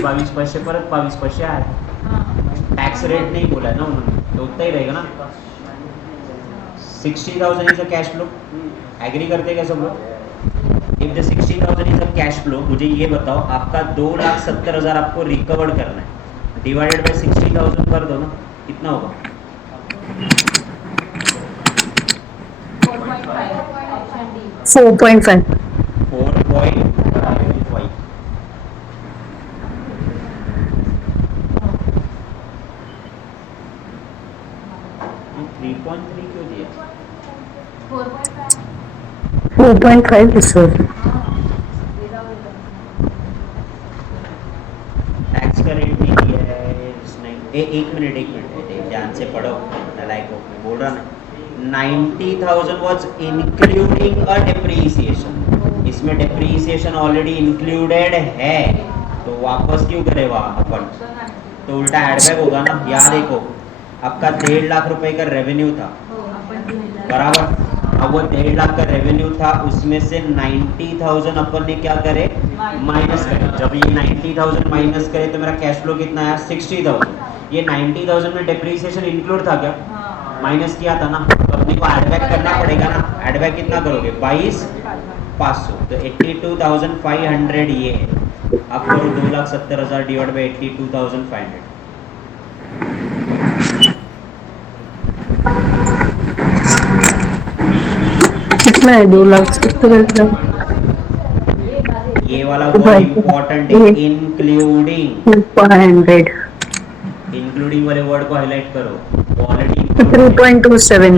22 पैसे परत 22 पैसे आहे। टैक्स रेट नहीं बोला है ना उन्होंने, तो उतना ही रहेगा ना। 60,000 is a cash flow, agree करते क्या सब लोग? If the 60,000 is a cash flow, मुझे ये बताओ आपका 2,70,000 आपको रिकवर करना है, डिवाइडेड बाय 60,000 कर दो ना, कितना होगा? 4.5। 4.5। 3.3 क्यों दिया? 4.5 है सर। टैक्स का रेट नहीं दिया है इसने। एक मिनट ध्यान से पढ़ो, लाइक बोल रहा ना। 90,000 वाज इंक्लूडिंग अ डेप्रीसिएशन, इसमें डेप्रीसिएशन ऑलरेडी इंक्लूडेड है, तो वापस क्यों करे वहाँ अपन? तो उल्टा एडबैक होगा ना। याद देखो, आपका 1.5 लाख रुपए का रेवेन्यू था, बराबर। अब वो 1.5 लाख का रेवेन्यू था, उसमें से 90,000 अपन ने क्या करे? माइनस करे। जब ये 90,000 माइनस करे तो मेरा कैश फ्लो कितना आया? 60,000। ये 90,000 में डेप्रीसिएशन इंक्लूड था क्या? माइनस किया था ना, तो अपने को एडबैक करना पड़ेगा ना। एडबैक कितना करोगे? 22 500, तो 82,500 ये है। आप करो 2,70,000 डिवाइड बाई 82,500। कितना है 2,70,000? ये वाला वर्ड इम्पोर्टेंट है, इंक्लूडिंग। 500 इंक्लूडिंग वाले वर्ड को हाईलाइट करो, already 3.27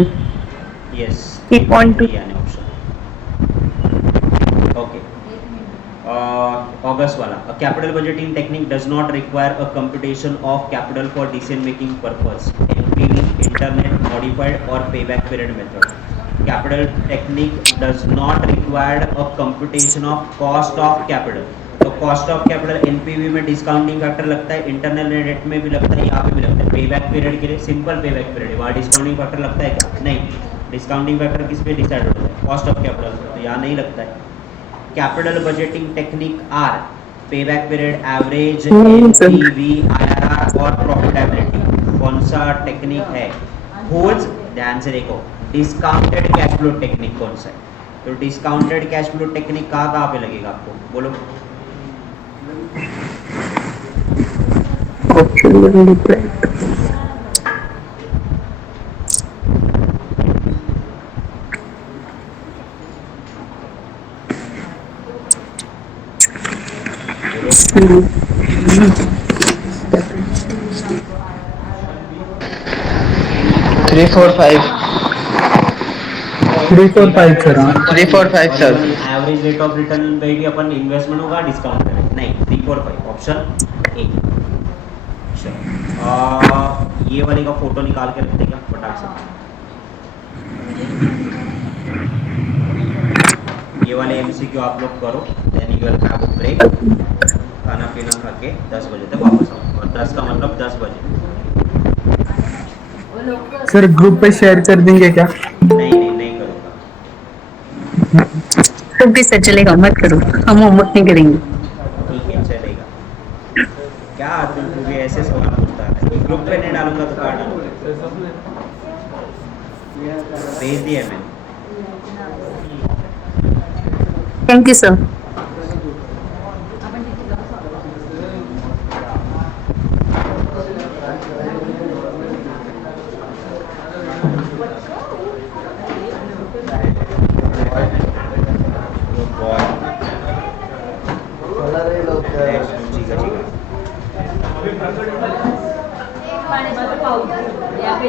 yes 3.2 option. Okay, August वाला, a capital budgeting technique does not require a computation of capital for decision making purpose, NPV, internet modified or payback period method. Capital technique does not require a computation of cost of capital. तो cost of capital NPV में discounting factor लगता है, internal rate में भी लगता है, यहाँ पे भी लगता है। पेबैक पीरियड के लिए सिंपल पेबैक पीरियड है, वहाँ डिस्काउंटिंग फैक्टर लगता है क्या? नहीं। डिस्काउंटिंग फैक्टर किस पे डिसाइड होता है? कॉस्ट ऑफ कैपिटल, तो यहाँ नहीं लगता है। Capital budgeting technique are payback period, average, NPV, IRR और प्रॉफिटेबिलिटी। कौन सा टेक्निक है? होल्स, ध्यान से देखो, डिस्काउंटेड कैश फ्लो टेक्निक कौन सा है? तो डिस्काउंटेड कैश फ्लो टेक्निक कहाँ पे लगेगा आपको, बोलो? option will be blank. Three, four, five. 345 sir. हाँ 345 sir. Average rate of return पे भी अपन इन्वेस्टमेंट होगा, डिस्काउंट करें नहीं। 345 ऑप्शन ए। ये वाले का फोटो निकाल के रखते क्या फटाक से? ये वाले एमसीक्यू आप लोग करो, then you will have a break. खाना पीना खा के 10 बजे तक वापस आओ, और 10 का मतलब 10 बजे। सर ग्रुप पे शेयर कर देंगे क्या? नहीं करूँगा। तो भी सर चलेगा, मत करो, हम होमवर्क नहीं करेंगे। ठीक है चलेगा। क्या तू भी ऐसे सवाल पूछता है? ग्रुप पे नहीं डालूंगा तो क्या डालूंगा? भेज दिया मैंने। Thank you sir. पाण्याचा पाऊस या पे